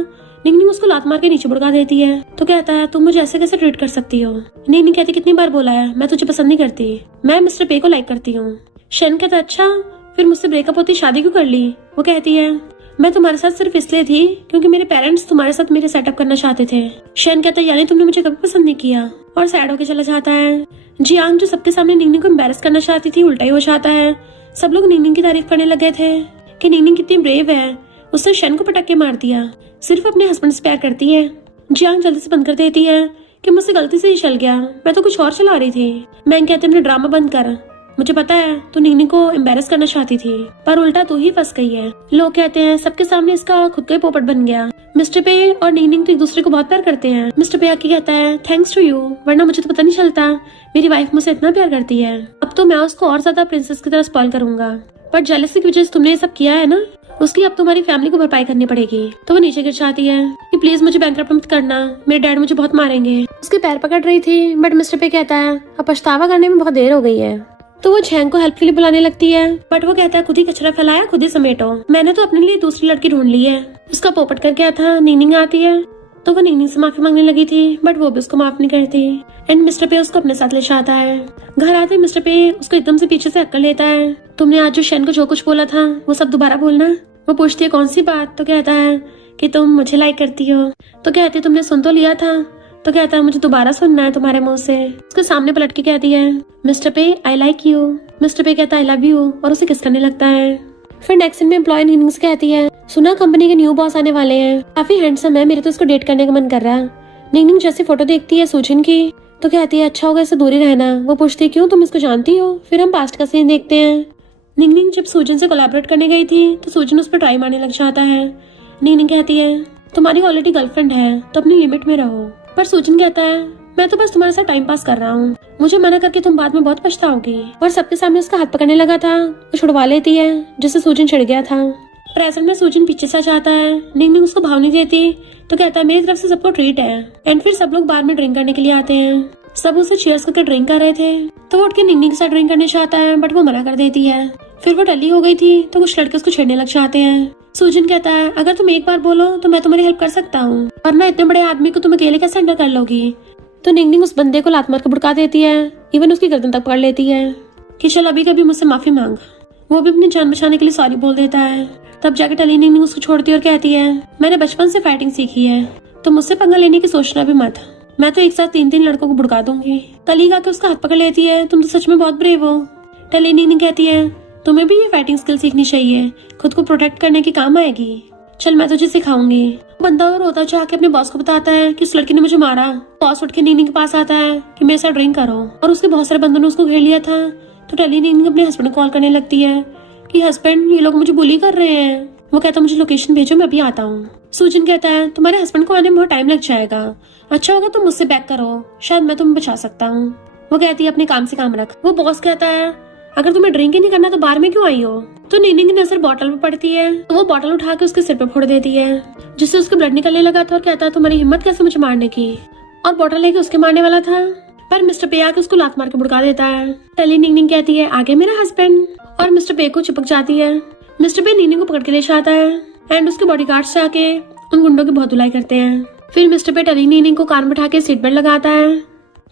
निंगनिंग उसको लात मार के नीचे बुड़का देती है। तो कहता है तुम मुझे ऐसे कैसे ट्रीट कर सकती हो। निंगनिंग कहती कितनी बार बोला है मैं तुझे पसंद नहीं करती, मैं मिस्टर पे को लाइक करती हूँ। शन कहता अच्छा फिर मुझसे ब्रेकअप होती शादी क्यों कर ली। वो कहती है मैं तुम्हारे साथ सिर्फ इसलिए थी क्योंकि मेरे पेरेंट्स तुम्हारे साथ मेरे सेटअप करना चाहते थे। शन कहता है यानी तुमने मुझे कभी पसंद नहीं किया, और सैड होके चला जाता है। जियांग जो सबके सामने निंगनिंग को एम्बैरेस करना चाहती थी उल्टा ही हो जाता है। सब लोग निंगनिंग की तारीफ करने लगे थे कि निंगनिंग कितनी ब्रेव है, उसने शन को पटक के मार दिया, सिर्फ अपने हस्बैंड से प्यार करती है। जियांग जल्दी से बंद कर देती है कि मुझसे गलती से ही चल गया, मैं तो कुछ और चला रही थी। मैंग कहते अपने ड्रामा बंद कर, मुझे पता है तू निंगनिंग को एम्बैरेस करना चाहती थी, पर उल्टा तू ही फंस गई है। लोग कहते हैं सबके सामने इसका खुद का ही पोपट बन गया। मिस्टर पे और निंगनिंग तो एक दूसरे को बहुत प्यार करते हैं। मिस्टर पे आके कहता है थैंक्स टू यू, वरना मुझे तो पता नहीं चलता मेरी वाइफ मुझसे इतना प्यार करती है। अब तो मैं उसको और ज्यादा प्रिंसेस की तरह स्पॉइल करूंगा, पर जेलसी की वजह से तुमने ये सब किया है ना, उसकी अब तुम्हारी फैमिली को भरपाई करनी पड़ेगी। तो वो नीचे गिर जाती है कि प्लीज मुझे बैंकरप्ट मत करना, मेरे डैड मुझे बहुत मारेंगे। उसके पैर पकड़ रही थी बट मिस्टर पे कहता है अब पछतावा करने में बहुत देर हो गई है। तो वो झैंग को हेल्प के लिए बुलाने लगती है, बट वो कहता है खुद ही कचरा फैलाया खुद ही समेटो, मैंने तो अपने लिए दूसरी लड़की ढूंढ ली है। उसका पोपट कर गया था। निंगनिंग आती है तो वो निंगनिंग से माफी मांगने लगी थी, बट वो भी उसको माफ नहीं करती। एंड मिस्टर पे उसको अपने साथ ले जाता है। घर आते मिस्टर पे उसको एकदम से पीछे से अक्कल लेता है, तुमने आज जो शन को जो कुछ बोला था वो सब दोबारा बोलना। वो पूछती है कौन सी बात। तो कहता है कि तुम मुझे लाइक करती हो। तो कहती है तुमने सुन तो लिया था, तो कहता है मुझे दोबारा सुनना है तुम्हारे मुंह से। उसके सामने पलट के कहती है मिस्टर पे आई लाइक यू। मिस्टर पे कहता है आई लव यू और उसे किस करने लगता है। फिर नेक्स्ट सीन में एम्प्लॉय नीनिंग से कहती है सुना कंपनी के न्यू बॉस आने वाले हैं, काफी हैंडसम है, मेरे तो उसको डेट करने का मन कर रहा है। नीनिंग जैसे फोटो देखती है सूजन की तो कहती है अच्छा होगा इससे दूरी रहना। वो पूछती है क्यों, तुम इसको जानती हो। फिर हम पास्ट का सीन देखते हैं। नीनिंग जब सूजन से कोलैबोरेट करने गई थी तो सूजन उस पर ट्राई मारने लग जाता है। नीनिंग कहती है तुम्हारी ऑलरेडी गर्लफ्रेंड है तो अपनी लिमिट में रहो। पर सूजन कहता है मैं तो बस तुम्हारे साथ टाइम पास कर रहा हूँ, मुझे मना करके तुम बाद में बहुत पछताओगी। और सबके सामने उसका हाथ पकड़ने लगा था, वो छुड़वा लेती है जिससे सूजन चिढ़ गया था। प्रेजेंट में सूजन पीछे से जाता है। नीनिंग उसको भाव नहीं देती तो कहता है मेरी तरफ से सबको ट्रीट है। एंड फिर सब लोग बार में ड्रिंक करने के लिए आते हैं। सब उसे चीयर्स करके ड्रिंक कर रहे थे तो वो उठ के नीनिंग के साथ ड्रिंक करने चाहता है बट वो मना कर देती है। फिर वो टल्ली हो गई थी तो कुछ लड़के उसको छेड़ने लग जाते हैं। सूजन कहता है अगर तुम एक बार बोलो तो मैं तुम्हारी हेल्प कर सकता हूँ, वरना इतने बड़े आदमी को तुम अकेले कैसे हैंडल कर लोगी। तो नीनिंग उस बंदे को लात मार के भुड़का देती है, इवन उसकी गर्दन तक पकड़ लेती है कि चल अभी कभी मुझसे माफी मांग। वो भी अपनी जान बचाने के लिए सॉरी बोल देता है। तब जाके टली नीनिंग उसको छोड़ती है और कहती है मैंने बचपन से फाइटिंग सीखी है तो मुझसे पंगा लेने की सोचना भी मत, मैं तो एक साथ 3-3 लड़कों को भुड़का दूंगी। टली आके उसका हाथ पकड़ लेती है तुम तो सच में बहुत ब्रेव हो। टली नीनिंग कहती है तुम्हें भी ये फाइटिंग स्किल सीखनी चाहिए, खुद को प्रोटेक्ट करने के काम आएगी, चल मैं तुझे सिखाऊंगी। बंदा और रोता जाके अपने बॉस को बताता है कि उस लड़की ने मुझे मारा। बॉस उठ के नीनिंग के पास आता है कि मेरे साथ ड्रिंक करो और उसके बहुत सारे बंदों ने उसको घेर लिया था। तो टली नीनिंग अपने हस्बैंड को कॉल करने लगती है कि हस्बैंड ये लोग मुझे बुली कर रहे हैं। वो कहता है मुझे लोकेशन भेजो मैं अभी आता हूँ। सूजन कहता है तुम्हारे हस्बैंड को आने में बहुत टाइम लग जाएगा, अच्छा होगा तुम मुझसे बैक करो, शायद मैं तुम्हें बचा सकता हूँ। वो कहती है अपने काम से काम रख। वो बॉस कहता है अगर तुम्हें ड्रिंक ही नहीं करना तो बार में क्यों आई हो। तो नीनिंग की नजर बॉटल पे पड़ती है तो वो बॉटल उठा के उसके सिर पे फोड़ देती है जिससे उसके ब्लड निकलने लगा था और कहता है तुम्हारी हिम्मत कैसे मुझे मारने की, और बॉटल लेके उसके मारने वाला था पर मिस्टर पे आके उसको लात मार के भुड़का देता है। टली नीनिंग कहती है आगे मेरा हस्बैंड, और मिस्टर पे को चिपक जाती है। मिस्टर पे नीनिंग को पकड़ के ले जाता है एंड उसके बॉडीगार्ड्स आके उन गुंडों की बहुत धुलाई करते हैं। फिर मिस्टर पे टली नीनिंग को कान में उठा के सीट बेल्ट लगाता है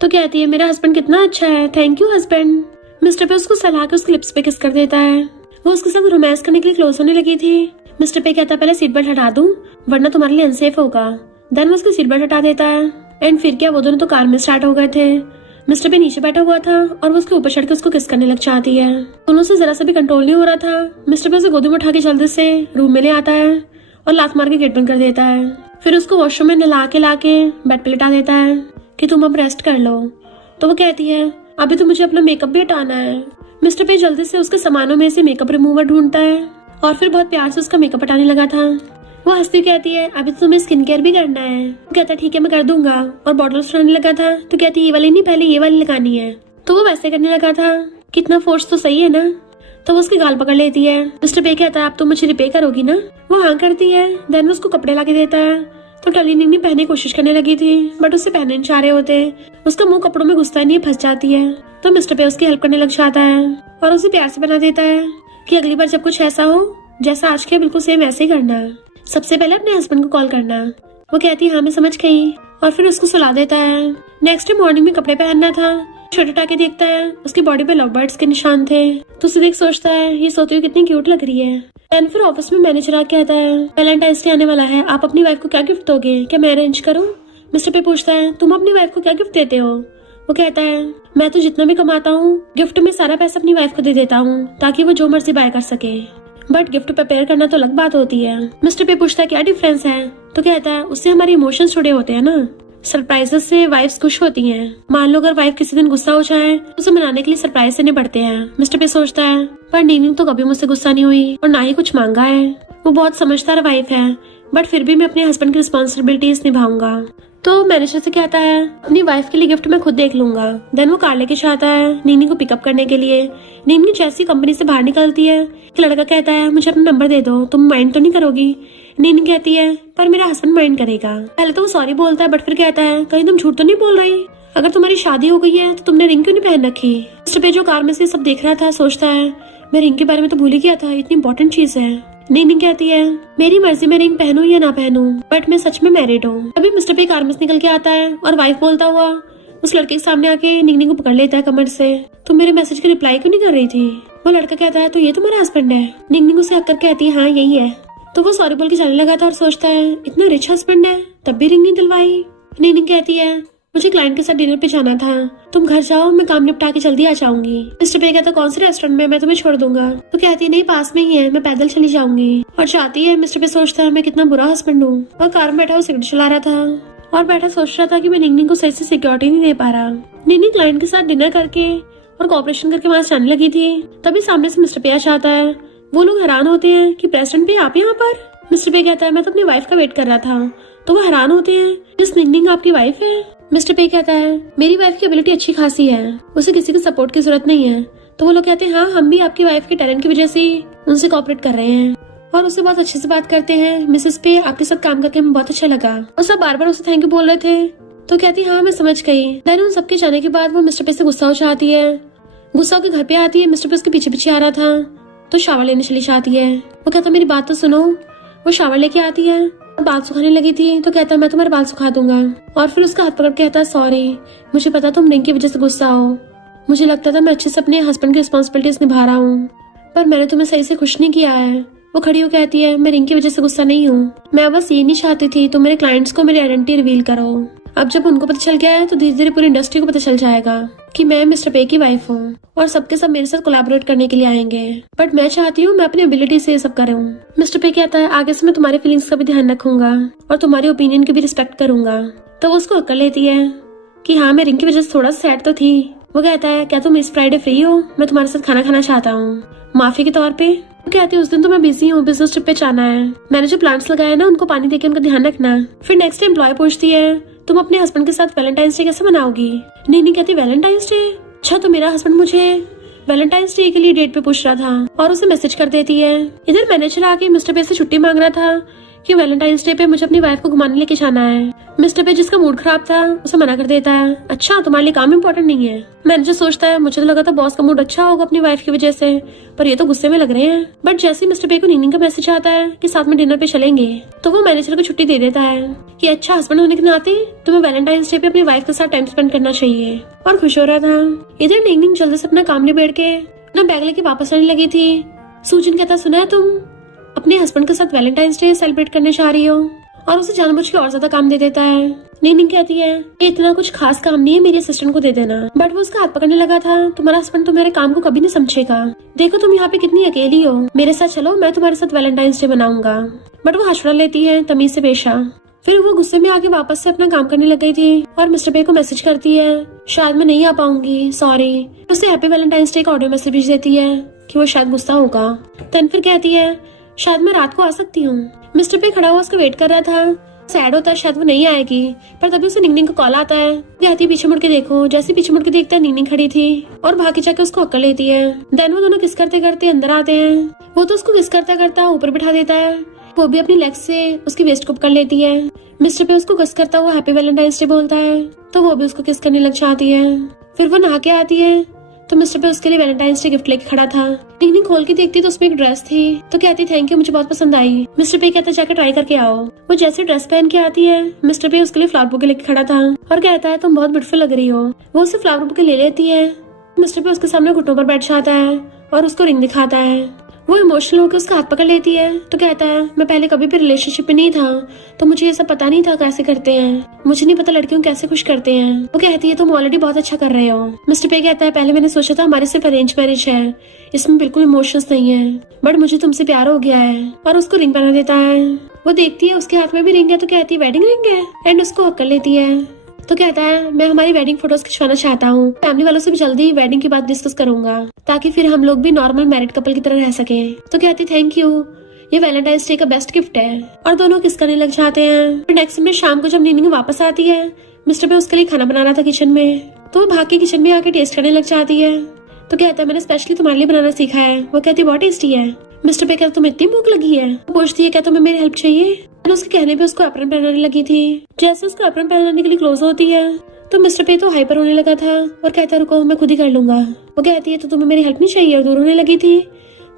तो कहती है मेरा हस्बैंड कितना अच्छा है, थैंक यू हस्बैंड। मिस्टर पे उसको सलाह के उसके लिप्स पे किस कर देता है। वो उसके साथ रोमांस करने के लिए क्लोज होने लगी थी। मिस्टर पे कहता है पहले सीट बेल्ट हटा दूं वरना तुम्हारे लिए अनसेफ होगा। देन वो उसकी सीट बेल्ट हटा देता है एंड फिर क्या वो दोनों तो कार में स्टार्ट हो गए थे। मिस्टर पे नीचे बैठा हुआ था और वो उसके ऊपर चढ़ के उसको किस करने लग जाती है। दोनों से जरा सा भी कंट्रोल नहीं हो रहा था। मिस्टर पे उसे गोदी में उठा के जल्दी से रूम में ले आता है और लात मार के गेट बंद कर देता है। फिर उसको वॉशरूम में नहला के लाके बेड पे लिटा देता है कि तुम अब रेस्ट कर लो। तो वो कहती है अभी तो मुझे अपना मेकअप भी हटाना है। मिस्टर पे जल्दी से उसके सामानों में से मेकअप रिमूवर ढूंढता है और फिर बहुत प्यार से उसका मेकअप हटाने लगा था। वो हंसती कहती है अभी तो तुम्हें स्किन केयर भी करना है। वो कहता है ठीक है मैं कर दूंगा, और बॉटल उठाने लगा था तो कहती है ये वाली नहीं पहले ये वाली लगानी है। तो वो वैसे करने लगा था, कितना फोर्स तो सही है ना। तो वो उसकी गाल पकड़ लेती है। मिस्टर पे कहता है आप तो मुझे रिपे करोगी ना। वो हाँ करती है। देन उसको कपड़े ला के देता है तो टली नीनिंग पहनने की कोशिश करने लगी थी बट उससे पहनने नहीं चाह रहे होते। उसका मुंह कपड़ों में घुसता नहीं, फंस जाती है। तो मिस्टर पे उसकी हेल्प करने लग जाता है और उसे प्यार से बना देता है कि अगली बार जब कुछ ऐसा हो जैसा आज किया बिल्कुल सेम वैसे ही करना है, सबसे पहले अपने हस्बैंड को कॉल करना। वो कहती है हाँ मैं समझ गई और फिर उसको सुला देता है। नेक्स्ट डे मॉर्निंग में कपड़े पहनना था। छोटे उठा के देखता है उसकी बॉडी पे लव बर्ड्स के निशान थे तो उसे देख सोचता है ये सोती हुई कितनी क्यूट लग रही है। देन फिर ऑफिस में मैनेजर आके कहता है वैलेंटाइंस डे आने वाला है, आप अपनी वाइफ को क्या गिफ्ट दोगे, क्या मैं अरेंज करूँ। मिस्टर पे पूछता है तुम अपनी वाइफ को क्या गिफ्ट देते हो। वो कहता है मैं तो जितना भी कमाता हूँ गिफ्ट में सारा पैसा अपनी वाइफ को दे देता हूँ ताकि वो जो मर्जी बाय कर सके, बट गिफ्ट प्रिपेयर करना तो अलग बात होती है। मिस्टर पे पूछता है क्या डिफरेंस है। तो कहता है उससे हमारे इमोशंस जुड़े होते हैं ना, सरप्राइजेस से वाइफ्स खुश होती हैं। मान लो अगर वाइफ किसी दिन गुस्सा हो जाए तो उसे मनाने के लिए सरप्राइज देने पड़ते हैं। मिस्टर पे सोचता है पर नीनिंग तो कभी मुझसे गुस्सा नहीं हुई और ना ही कुछ मांगा है, वो बहुत समझदार वाइफ है, बट फिर भी मैं अपने हस्बैंड की रिस्पॉन्सिबिलिटीज निभाऊंगा। तो मैनेजर से कहता है अपनी वाइफ के लिए गिफ्ट मैं खुद देख लूंगा। देन वो कार लेके जाता है नीनी को पिकअप करने के लिए। नीनी जैसी कंपनी से बाहर निकलती है कि लड़का कहता है मुझे अपना नंबर दे दो, तुम माइंड तो नहीं करोगी। नीनी कहती है पर मेरा हस्बैंड माइंड करेगा। पहले तो वो सॉरी बोलता है बट फिर कहता है कहीं तुम झूठ तो नहीं बोल रही, अगर तुम्हारी शादी हो गई है तो तुमने रिंग क्यों नहीं पहन रखी। मिस्टर पे जो कार में से सब देख रहा था सोचता है मैं रिंग के बारे में तो भूल ही गया था, इतनी इंपॉर्टेंट चीज है। नीनी कहती है मेरी मर्जी में रिंग पहनूं या ना पहनूं, बट मैं सच में मैरिड हूँ। अभी मिस्टर पे कार में से निकल के आता है और वाइफ बोलता हुआ उस लड़के के सामने आके नीनी को पकड़ लेता है कमर से। तुम मेरे मैसेज की रिप्लाई क्यों नहीं कर रही थी। वो लड़का कहता है तो ये तुम्हारा हस्बैंड है। नीनी उसे हक कर कहती है हाँ यही है। तो वो सॉरी बोल के जाने लगा था और सोचता है इतना रिच हस्बैंड है तब भी रिंग नहीं दिलवाई। नीनिंग कहती है मुझे क्लाइंट के साथ डिनर पे जाना था, तुम घर जाओ, मैं काम निपटा के जल्दी आ जाऊंगी। मिस्टर पे कहता कौन से रेस्टोरेंट में, मैं तुम्हें छोड़ दूंगा। तो कहती है नहीं पास में ही है, मैं पैदल चली जाऊंगी। और जाती है। मिस्टर पे सोचता है मैं कितना बुरा हस्बैंड हूँ। और कार में बैठा वो सिगरेट चला रहा था और बैठा सोच रहा था कि मैं नीनिंग को सही से सिक्योरिटी नहीं दे पा रहा। नीनिंग क्लाइंट के साथ डिनर करके और कॉपरेशन करके वहां जाने लगी थी, तभी सामने से मिस्टर पे आ जाता है। वो लोग हैरान होते हैं कि प्रेसिडेंट पे आप यहाँ पर। मिस्टर पे कहता है मैं तो अपनी वाइफ का वेट कर रहा था। तो वो हैरान होते हैं जिस नीनिंग आपकी वाइफ है। मिस्टर पे कहता है मेरी वाइफ की एबिलिटी अच्छी खासी है, उसे किसी की सपोर्ट की जरूरत नहीं है। तो वो लोग कहते हैं हाँ हम भी आपकी वाइफ के टैलेंट की वजह से उनसे कोऑपरेट कर रहे हैं और उससे बहुत अच्छे से बात करते हैं। मिसेस पे आपके साथ काम करके हमें बहुत अच्छा लगा। और सब बार बार उसे थैंक यू बोल रहे थे। तो कहती हाँ मैं समझ गई। देन उन सबके जाने के बाद वो मिस्टर पे से गुस्सा हो जाती है। गुस्सा होकर घर पे आती है। मिस्टर पे उसके पीछे पीछे आ रहा था तो शावर लेने चली जाती है। वो कहता मेरी बात तो सुनो। वो शावर लेके आती है, बाल सुखाने लगी थी तो कहता मैं तुम्हारे बाल सुखा दूंगा। और फिर उसका हाथ पकड़ के कहता सॉरी, मुझे पता तुम रिंग की वजह से गुस्सा हो। मुझे लगता था मैं अच्छे से अपने हस्बैंड की रिस्पॉन्सिबिलिटीज निभा रहा हूँ, पर मैंने तुम्हें सही से खुश नहीं किया है। वो खड़ी हो कहती है मैं रिंग की वजह से गुस्सा नहीं हूँ, मैं बस ये नहीं चाहती थी तुम मेरे क्लाइंट्स को मेरी आइडेंटिटी रिवील करो। अब जब उनको पता चल गया है तो धीरे धीरे पूरी इंडस्ट्री को पता चल जाएगा कि मैं मिस्टर पे की वाइफ हूँ और सबके सब मेरे साथ कोलैबोरेट करने के लिए आएंगे। बट मैं चाहती हूँ मैं अपनी एबिलिटी से ये सब करूँ। मिस्टर पे कहता है आगे से मैं तुम्हारी फीलिंग्स का भी ध्यान रखूंगा और तुम्हारी ओपिनियन की भी रिस्पेक्ट करूंगा। तो वो उसको अक्ल लेती है कि हाँ मैं रिंग की वजह से थोड़ा सा सैड तो थी। वो कहता है क्या तुम इस फ्राइडे फ्री हो, मैं तुम्हारे साथ खाना खाना चाहता हूँ माफी के तौर पे। वो कहती है उस दिन तो मैं बिजी हूँ, बिजनेस ट्रिप पे जाना है, मैंने जो प्लांट्स लगाए ना उनको पानी देके उनका ध्यान रखना। फिर नेक्स्ट एम्प्लॉय पूछती है तुम अपने हस्बैंड के साथ वैलेंटाइंस डे कैसे मनाओगी। नहीं कहती वैलेंटाइंस डे, अच्छा तो मेरा हस्बैंड मुझे वैलेंटाइंस डे के लिए डेट पे पूछ रहा था और उसे मैसेज कर देती है। इधर मैनेजर आके मिस्टर पे से छुट्टी मांग रहा था कि वैलेंटाइंस डे पे मुझे अपनी वाइफ को घुमाने लेके जाना है। मिस्टर पे जिसका मूड खराब था उसे मना कर देता है, अच्छा तुम्हारे लिए काम इम्पोर्टेंट नहीं है। मैनेजर सोचता है मुझे तो लगा था बॉस का मूड अच्छा होगा अपनी वाइफ की वजह से, पर ये तो गुस्से में लग रहे हैं। बट जैसे मिस्टर पे को नीनिंग का मैसेज आता है कि साथ में डिनर पे चलेंगे तो वो मैनेजर को छुट्टी दे देता है कि अच्छा हस्बैंड होने के नाते तुम्हें वैलेंटाइंस डे पे अपनी वाइफ के साथ टाइम स्पेंड करना चाहिए। और खुश हो रहा था। इधर नीनिंग जल्दी से अपना काम निबेड़ के अपना बैग लेके वापस आने लगी थी। सूजन कहता सुना है तुम अपने हस्बैंड के साथ वैलेंटाइंस डे सेलिब्रेट करने जा रही हो, और उसे जानबूझ के और ज्यादा काम दे देता है। नीनिंग कहती है ये इतना कुछ खास काम नहीं है, मेरे असिस्टेंट को दे देना। बट वो उसका हाथ पकड़ने लगा था, तुम्हारा हस्बैंड तो मेरे काम को कभी नहीं समझेगा, देखो तुम यहाँ पे कितनी अकेली हो, मेरे साथ चलो मैं तुम्हारे साथ वैलेंटाइंस डे मनाऊंगा। बट वो हंसड़ा लेती है तमीज से पेशा। फिर वो गुस्से में आके वापस से अपना काम करने लग गई थी और मिस्टर पे को मैसेज करती है शायद मैं नहीं आ पाऊंगी, सॉरी। उसे हैप्पी वैलेंटाइंस डे का ऑडियो मैसेज भेज देती है कि वो शायद गुस्सा होगा। तन फिर कहती है शायद मैं रात को आ सकती हूँ। मिस्टर पे खड़ा हुआ उसका वेट कर रहा था, सैड होता है शायद वो नहीं आएगी, पर तभी उसे निंगनिंग का कॉल आता है। कहती पीछे मुड़ के देखो, जैसे पीछे मुड़ के देखता है निंगनिंग खड़ी थी और भाग के जाके उसको अक्ल लेती है। देन वो दोनों किस करते करते अंदर आते हैं। वो तो उसको किस करता करता ऊपर बिठा देता है, वो भी अपनी लेग से उसकी वेस्ट को पकड़ लेती है। मिस्टर पे उसको किस करता हुआ हैप्पी वैलेंटाइंस डे बोलता है तो वो भी उसको किस करने लग जाती है। फिर वो नहा के आती है तो मिस्टर पे उसके लिए वैलेंटाइंस डे गिफ्ट लेके खड़ा था। निंगनिंग खोल के देखती तो उसमें एक ड्रेस थी तो कहती थैंक यू, मुझे बहुत पसंद आई। मिस्टर पे कहता जाकर ट्राई करके आओ। वो जैसे ड्रेस पहन के आती है मिस्टर पे उसके लिए फ्लावर बुके लेके खड़ा था और कहता है तुम बहुत ब्यूटीफुल लग रही हो। वो उसे फ्लावर बुके ले लेती है। मिस्टर पे उसके सामने घुटनों पर बैठ जाता है और उसको रिंग दिखाता है। वो इमोशनल होकर उसका हाथ पकड़ लेती है तो कहता है मैं पहले कभी भी रिलेशनशिप में नहीं था तो मुझे ये सब पता नहीं था कैसे करते हैं, मुझे नहीं पता लड़कियों कैसे खुश करते हैं। वो कहती है तुम ऑलरेडी बहुत अच्छा कर रहे हो। मिस्टर पे कहता है पहले मैंने सोचा था हमारे सिर्फ अरेंज मैरिज है, इसमें बिल्कुल इमोशंस नहीं है, बट मुझे तुमसे प्यार हो गया है। और उसको रिंग पहना देता है। वो देखती है उसके हाथ में भी रिंग है तो कहती है वेडिंग रिंग है एंड उसको हक कर लेती है। तो कहता है मैं हमारी वेडिंग फोटोज खिंचवाना चाहता हूँ, फैमिली वालों से भी जल्दी वेडिंग की बात डिस्कस करूंगा ताकि फिर हम लोग भी नॉर्मल मैरिड कपल की तरह रह सके। तो कहती थैंक यू, ये वैलेंटाइंस डे का बेस्ट गिफ्ट है। और दोनों किस करने लग जाते हैं। फिर नेक्स्ट में शाम को जब नीनिंग वापस आती है मिस्टर पे उसके लिए खाना बनाना था किचन में, तो वो भाग के किचन में आके टेस्ट करने लग जाती है। तो कहता है मैंने स्पेशली तुम्हारे लिए बनाना सीखा है। वो कहती है बहुत टेस्टी है। मिस्टर पे कहता तुम्हें इतनी भूख लगी है। वो पूछती है क्या तुम्हें मेरी हेल्प चाहिए। उसके कहने पे उसको एप्रन पहनाने लगी थी। जैसे उसको एप्रन पहनाने के लिए क्लोज होती है तो मिस्टर पे तो हाइपर होने लगा था और कहता रुको मैं खुद ही कर लूंगा। वो कहती है तो तुम्हें मेरी हेल्प नहीं चाहिए, और दूर होने लगी थी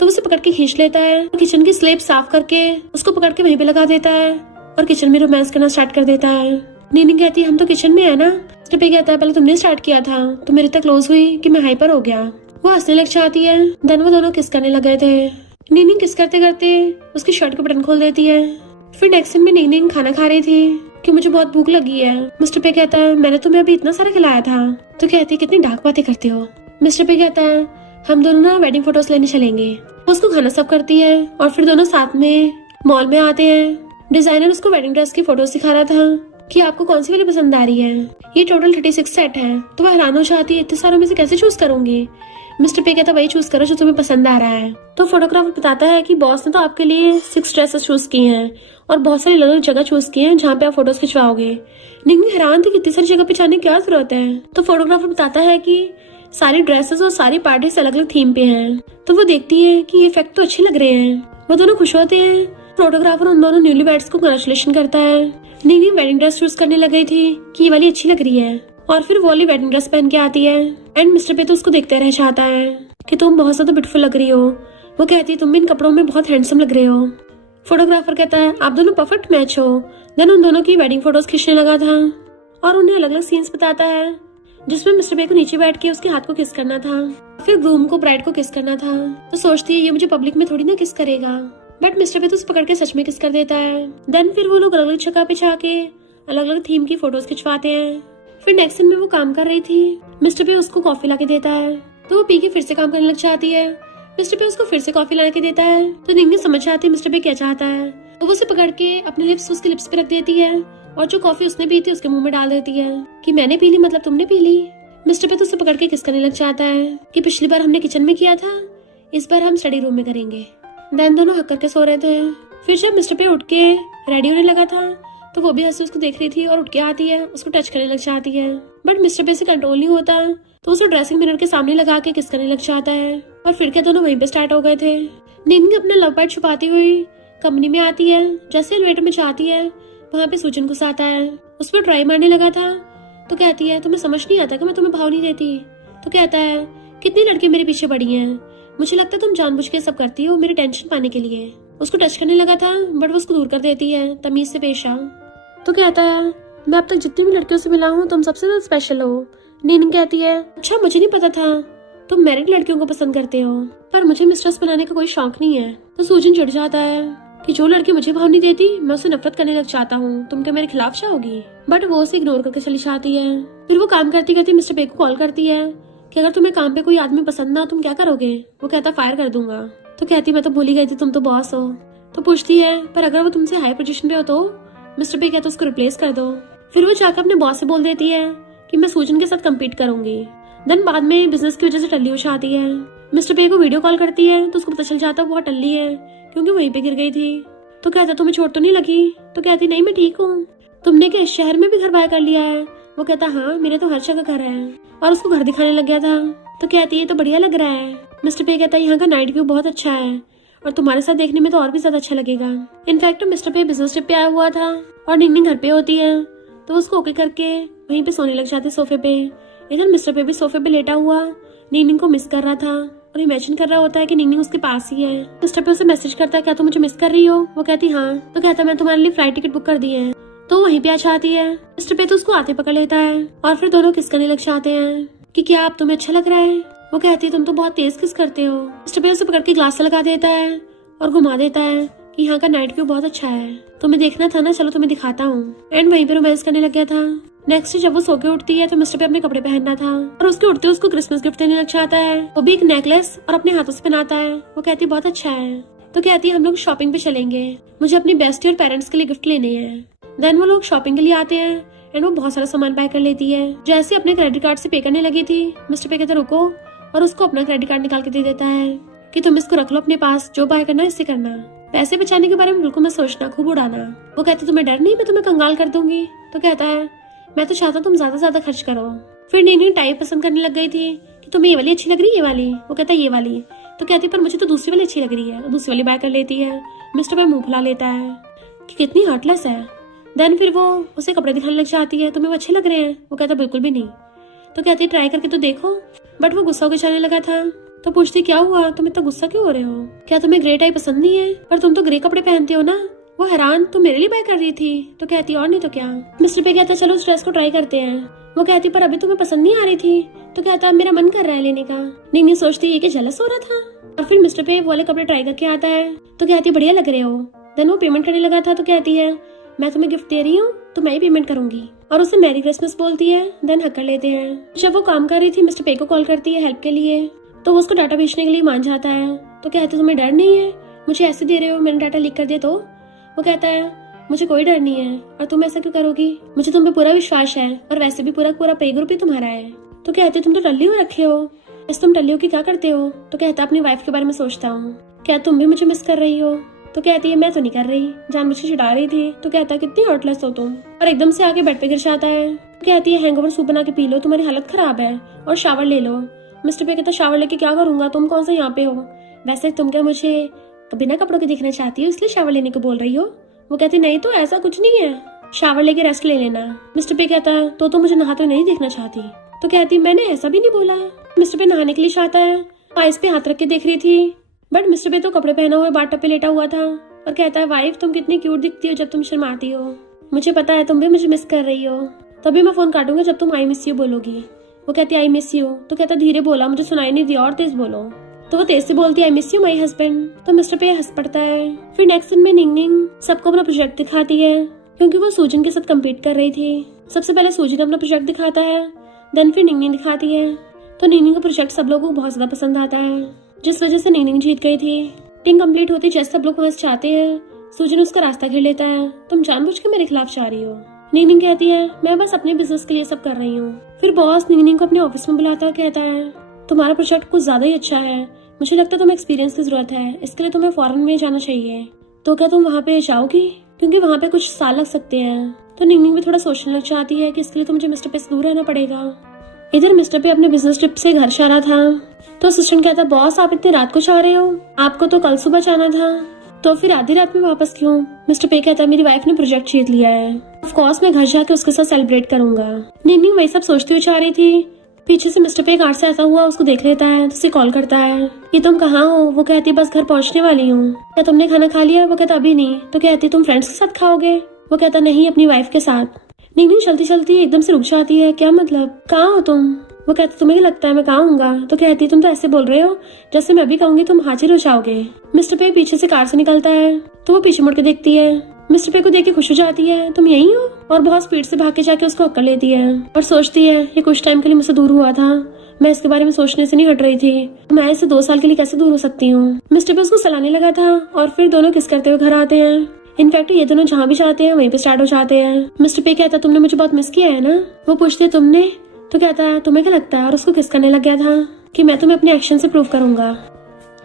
तो उसे पकड़ के खींच लेता है। तो किचन की स्लेब साफ करके उसको पकड़ के वहीं पे लगा देता है और किचन में रोमांस करना स्टार्ट कर देता है। नीनिंग कहती है हम तो किचन में है ना। मिस्टर पे कहता है पहले तुमने स्टार्ट किया था तो मेरे तक क्लोज हुई कि मैं हाइपर हो गया। वो हंसने लग जाती है। देन वो दोनों किस करने लगे थे। नीनिंग किस करते करते उसकी शर्ट का बटन खोल देती है। फिर नेक्स्ट सीन में नीनिंग खाना खा रही थी कि मुझे बहुत भूख लगी है। मिस्टर पे कहता है मैंने तुम्हें अभी इतना सारा खिलाया था। तो कहती है कितनी डार्क बातें करते हो। मिस्टर पे कहता है हम दोनों ना वेडिंग फोटोज लेने चलेंगे। उसको खाना सब करती है और फिर दोनों साथ में मॉल में आते हैं। डिजाइनर उसको वेडिंग ड्रेस की फोटोज दिखा रहा था कि आपको कौन सी वाली पसंद आ रही है। ये टोटल 36 सेट है। तो वह हैरान हो जाती है इतने सारों में से कैसे चूज करूंगी। मिस्टर पे कहता वही चूज करो जो तुम्हें पसंद आ रहा है। तो फोटोग्राफर बताता है कि बॉस ने तो आपके लिए 6 ड्रेसेस चूज की हैं और बहुत सारी अलग अलग जगह चूज की हैं जहाँ पे आप फोटोज खिंचवाओगे। निंगी हैरान थी कितनी सारी जगह पे जाने की क्या जरूरत है। तो फोटोग्राफर बताता है कि सारी ड्रेसेस और सारी पार्टीज अलग अलग थीम पे हैं। तो वो देखती है कि ये इफेक्ट तो अच्छे लग रहे हैं। वो दोनों खुश होते हैं। फोटोग्राफर उन दोनों न्यूली वेड्स को कंग्रेचुलेशन करता है। निंगी वेडिंग ड्रेस चूज करने लग गई थी कि ये वाली अच्छी लग रही है और फिर वो वाली वेडिंग ड्रेस पहन के आती है। एंड मिस्टर पे तो उसको देखते रह जाता है कि तुम बहुत ज्यादा ब्यूटीफुल लग रही हो। वो कहती है तुम भी इन कपड़ों में बहुत हैंडसम लग रहे हो। फोटोग्राफर कहता है आप दोनों परफेक्ट मैच हो। देन उन दोनों की वेडिंग फोटोज खींचने लगा था और उन्हें अलग अलग सीन्स बताता है जिसमें मिस्टर पे को नीचे बैठ के उसके हाथ को किस करना था, फिर ग्रूम को ब्राइड को किस करना था। तो सोचती है ये मुझे पब्लिक में थोड़ी ना किस करेगा, बट मिस्टर पे तो उसे पकड़ के सच में किस कर देता है। देन फिर वो लोग अलग अलग जगह पे जाके अलग अलग थीम की फोटोज खिंचवाते हैं। फिर नेक्स्ट दिन में वो काम कर रही थी। मिस्टर पे उसको कॉफी ला के देता है तो वो पी के फिर से काम करने लग जाती है। मिस्टर पे उसको फिर से कॉफी ला के देता है तो निंगी समझ जाती है मिस्टर पे क्या चाहता है। तो वो उसे पकड़ के अपने लिप्स उसके लिप्स पे रख देती है और जो कॉफी उसने पी थी उसके मुंह में डाल देती है कि मैंने पी ली मतलब तुमने पी ली। मिस्टर पे तो उसे पकड़ के किस करने लग जाता है कि पिछली बार हमने किचन में किया था, इस बार हम स्टडी रूम में करेंगे। देन दोनों हक करके सो रहे थे। फिर जब मिस्टर पे उठ के रेडी होने लगा था तो वो भी हंसी उसको देख रही थी और उठ के आती है, उसको टच करने लग जाती है। बट मिस्टर पे से कंट्रोल नहीं होता तो उसे ड्रेसिंग मिरर के सामने लगा के किस करने लग जाता है और फिर क्या दोनों वहीं पे स्टार्ट हो गए थे। निंगी अपना लव पार्ट छुपाती हुई कंपनी में आती है। जैसे एलिवेटर में जाती है वहाँ पे सूजन घुस आता है। उस पर ट्राई मारने लगा था तो कहती है तुम्हें समझ नहीं आता कि मैं तुम्हें भाव नहीं देती। तो कहता है कितनी लड़की मेरे पीछे पड़ी हैं, मुझे लगता है तुम जानबूझ के सब करती हो मेरी टेंशन पाने के लिए। उसको टच करने लगा था बट वो उसको दूर कर देती है तमीज से पेश आ। तो कहता है मैं अब तक जितनी भी लड़कियों से मिला हूँ तुम सबसे ज्यादा स्पेशल हो। नीन कहती है अच्छा मुझे नहीं पता था तुम मैरिड लड़कियों को पसंद करते हो, पर मुझे मिस्ट्रेस बनाने का कोई शौक नहीं है। तो सूजन चिढ़ जाता है कि जो लड़की मुझे भाव नहीं देती मैं उसे नफरत करने लग जाता हूँ, तुम क्या मेरे खिलाफ चाहोगी। बट वो उसे इग्नोर करके चली जाती है। फिर वो काम करती करती मिस्टर पे को कॉल करती है कि अगर तुम्हें काम पे कोई आदमी पसंद ना तुम क्या करोगे। वो कहता फायर कर दूंगा। तो कहती मैं तो भूल ही गई थी तुम तो बॉस हो। तो पूछती है पर अगर वो तुमसे हाई पोजीशन पे हो तो। मिस्टर पे कहता उसको रिप्लेस कर दो। फिर वो जाकर अपने बॉस से बोल देती है कि मैं सूजन के साथ कम्पीट करूंगी। देन बाद में बिजनेस की वजह से टल्ली हो जाती है। मिस्टर पे को वीडियो कॉल करती है तो उसको पता चल जाता है बहुत टल्ली है क्योंकि वहीं पे गिर गई थी। तो कहता तुम्हें चोट तो नहीं लगी। तो कहती नहीं मैं ठीक हूँ। तुमने क्या इस शहर में भी घर बाय कर लिया है। वो कहता हाँ मेरे तो हर जगह घर है और उसको घर दिखाने लग गया था। तो कहती है तो बढ़िया लग रहा है। मिस्टर पे कहता है यहाँ का नाइट व्यू बहुत अच्छा है और तुम्हारे साथ देखने में तो और भी ज्यादा अच्छा लगेगा। इनफैक्ट मिस्टर पे बिजनेस ट्रिप पे आया हुआ था और निंगी घर पे होती है तो उसको ओके करके वहीं पे सोने लग जाते सोफे पे। इधर मिस्टर पे भी सोफे पे लेटा हुआ निंगी को मिस कर रहा था और इमेजिन कर रहा होता है कि निंगी उसके पास ही है। मिस्टर पे उसे मैसेज करता है क्या तुम मुझे मिस कर रही हो। वो कहती हाँ। तो कहता मैं तुम्हारे लिए फ्लाइट टिकट बुक कर दी है। तो वहीं पे आ जाती है। मिस्टर पे तो उसको आते पकड़ लेता है और फिर दोनों किस करने लग जाते हैं कि क्या आप तुम्हें अच्छा लग रहा है। वो कहती है तुम तो बहुत तेज किस करते हो। मिस्टर पे उसे पकड़ के ग्लास से लगा देता है और घुमा देता है कि यहाँ का नाइट व्यू बहुत अच्छा है, तुम्हें देखना था ना, चलो तुम्हें दिखाता हूँ। एंड वहीं पे रोमांस करने लग गया था। नेक्स्ट जब वो सो के उठती है तो मिस्टर पे अपने कपड़े पहनना था और उसके उठते उसको क्रिसमस गिफ्ट देने लग जाता है। वो भी एक नेकलेस और अपने हाथों से पहनाता है। वो कहती बहुत अच्छा है। तो कहती है हम लोग शॉपिंग पे चलेंगे, मुझे अपनी बेस्टी और पेरेंट्स के लिए गिफ्ट लेने हैं। देन वो लोग शॉपिंग के लिए आते हैं एंड वो बहुत सारा सामान बाय कर लेती है। जैसे अपने क्रेडिट कार्ड से पे करने लगी थी मिस्टर पे कहता रुको और उसको अपना क्रेडिट कार्ड निकाल के दे देता है कि तुम इसको रख लो अपने पास, जो बाय करना है इससे करना, पैसे बचाने के बारे में बिल्कुल मत सोचना, खूब उड़ाना। वो कहती तुम्हें डर नहीं मैं तुम्हें कंगाल कर दूंगी। तो कहता है मैं तो चाहता तुम ज्यादा ज्यादा खर्च करो। फिर निंगी टाइप पसंद करने लग गई थी कि तुम्हें ये वाली अच्छी लग रही है ये वाली। वो कहता है ये वाली। तो कहती पर मुझे तो दूसरी वाली अच्छी लग रही है। दूसरी वाली बाय कर लेती है। मिस्टर पे मुंह फुला लेता है कि कितनी हार्टलेस है। देन फिर वो उसे कपड़े दिखाने लग जाती है, तुम्हें वो अच्छे लग रहे हैं। वो कहता बिल्कुल भी नहीं। तो कहती ट्राई करके तो देखो। बट वो गुस्सा होकर चलने लगा था। तो पूछती क्या हुआ तुम इतना गुस्सा क्यों हो रहे हो, क्या तुम्हें ग्रे टाई पसंद नहीं है, पर तुम तो ग्रे कपड़े पहनते हो ना। वो हैरान तुम मेरे लिए बाय कर रही थी। तो कहती और नहीं तो क्या। मिस्टर पे कहता चलो उस ड्रेस को ट्राई करते हैं। वो कहती पर अभी तुम्हें पसंद नहीं आ रही थी। तो कहता मेरा मन कर रहा है लेने का। निंगी सोचती है कि जेलस हो रहा था। और फिर मिस्टर पे वाले कपड़े ट्राई करके आता है तो कहती बढ़िया लग रहे हो। देन वो पेमेंट करने लगा था तो कहती है मैं तुम्हें गिफ्ट दे रही हूँ तो मैं ही पेमेंट करूंगी, और उसे मैरी क्रिसमस बोलती है। देन हक कर लेते हैं। जब वो काम कर रही थी मिस्टर पे को कॉल करती है हेल्प के लिए, तो वो उसको डाटा बेचने के लिए मान जाता है। तो कहते तुम्हें डर नहीं है, मुझे ऐसे दे रहे हो, मैंने डाटा लीक कर दिया तो? वो कहता है मुझे कोई डर नहीं है, और तुम ऐसा क्यों करोगी, मुझे तुम पे पूरा विश्वास है, और वैसे भी पूरा पे ग्रुप ही तुम्हारा है। तो कहते तुम तो टल्ली हो रखे हो, ऐसे तुम टल्ली हो की क्या करते हो? तो कहता अपनी वाइफ के बारे में सोचता हूँ। क्या तुम भी मुझे मिस कर रही हो? तो कहती है मैं तो नहीं कर रही, जान मुझे चिढ़ा रही थी। तो कहता है कितनी हॉटलेस हो तुम, और एकदम से आके बेड पे गिर जाता है। तो कहती है हैंगओवर सूप बना के पी लो, तुम्हारी हालत खराब है, और शावर ले लो। मिस्टर पे कहता शावर लेके क्या करूंगा, तुम कौन सा यहाँ पे हो? वैसे तुम क्या मुझे बिना कपड़ों के दिखना चाहती हो इसलिए शावर लेने को बोल रही हो? वो कहती नहीं तो ऐसा कुछ नहीं है, शावर लेके रेस्ट ले लेना। मिस्टर पे कहता है तो मुझे नहाते नहीं देखना चाहती? तो कहती मैंने ऐसा भी नहीं बोला। मिस्टर पे नहाने के लिए चाहता है, आइस पे हाथ रख के देख रही थी, बट मिस्टर पे तो कपड़े पहना हुए बाथ टब पे लेटा हुआ था, और कहता है वाइफ तुम कितनी क्यूट दिखती हो जब तुम शर्माती हो, मुझे पता है तुम भी मुझे मिस कर रही हो, तभी मैं फोन काटूंगा जब तुम आई मिस यू बोलोगी। वो कहती आई मिस यू। तो कहता धीरे बोला, मुझे सुनाई नहीं दिया, और तेज बोलो। तो वो तेज से बोलती I miss you my husband. तो मिस्टर पे हंस पड़ता है। फिर नेक्स्ट दिन में निंग सबको अपना प्रोजेक्ट दिखाती है, क्योंकि वो सूजन के साथ कम्पीट कर रही थी। सबसे पहले सूजन अपना प्रोजेक्ट दिखाता है, देन फिर निंग दिखाती है। तो निंग का प्रोजेक्ट सब लोगों को बहुत ज्यादा पसंद आता है, जिस वजह से निंग जीत गई थी। टीम कंप्लीट होती जैसे सब लोग वहां चाहते हैं, सूजन उसका रास्ता घेर लेता है। तुम जानबूझ के मेरे खिलाफ जा रही हो। निंग कहती है मैं बस अपने बिजनेस के लिए सब कर रही हूँ। फिर बॉस निंग को अपने ऑफिस में बुलाता है, कहता है तुम्हारा प्रोजेक्ट कुछ ज्यादा ही अच्छा है, मुझे लगता है तुम्हें एक्सपीरियंस की जरूरत है, इसके लिए तुम्हें फॉरेन में जाना चाहिए। तो क्या तुम वहाँ पे जाओगी, क्योंकि वहाँ पे कुछ साल लग सकते हैं। तो निंग भी थोड़ा सोचने लग जाती है कि इसके लिए तो मुझे मिस्टर पे से दूर रहना पड़ेगा। इधर मिस्टर पे अपने बिजनेस ट्रिप से घर जा रहा था, तो असिस्टेंट कहता बॉस आप इतनी रात को जा रहे हो, आपको तो कल सुबह जाना था, तो फिर आधी रात में वापस क्यों? मिस्टर पे कहता मेरी वाइफ ने प्रोजेक्ट जीत लिया है, ऑफ कोर्स मैं घर जाके उसके साथ सेलिब्रेट करूंगा। निंग वही सब सोचती हुई जा रही थी, पीछे से मिस्टर पे कार से आता हुआ उसको देख लेता है, तो उसे कॉल करता है कि तुम कहाँ हो? वो कहती है बस घर पहुंचने वाली हूँ। क्या तुमने खाना खा लिया? वो कहता अभी नहीं। तो कहती तुम फ्रेंड्स के साथ खाओगे? वो कहता नहीं, अपनी वाइफ के साथ। निंग चलती चलती एकदम से रुक जाती है, क्या मतलब, कहाँ हो तुम? वो कहती तुम्हें क्या लगता है मैं कहाँ हूँगा? तो कहती तुम तो ऐसे बोल रहे हो जैसे मैं भी कहूंगी तुम हाजिर हो जाओगे। मिस्टर पे पीछे से कार से निकलता है, तो वो पीछे मुड़ के देखती है। मिस्टर पे को देख के खुश हो जाती है, तुम यही हो? और बहुत स्पीड से भाग के जाके उसको हक कर लेती है, और सोचती है ये कुछ टाइम के लिए मुझसे दूर हुआ था, मैं इसके बारे में सोचने से नहीं हट रही थी, मैं इससे 2 साल के लिए कैसे दूर हो सकती हूँ। मिस्टर पे उसको सलाने लगा था, और फिर दोनों किस करते हुए घर आते हैं। इनफैक्ट ये दोनों जहाँ भी जाते हैं वहीं पे स्टार्ट हो जाते हैं। मिस्टर पे कहता तुमने मुझे बहुत मिस किया है ना? वो पूछते तुमने? तो कहता है तुम्हें क्या लगता है, और उसको किस करने लग गया था कि मैं तुम्हें अपने एक्शन से प्रूव करूंगा,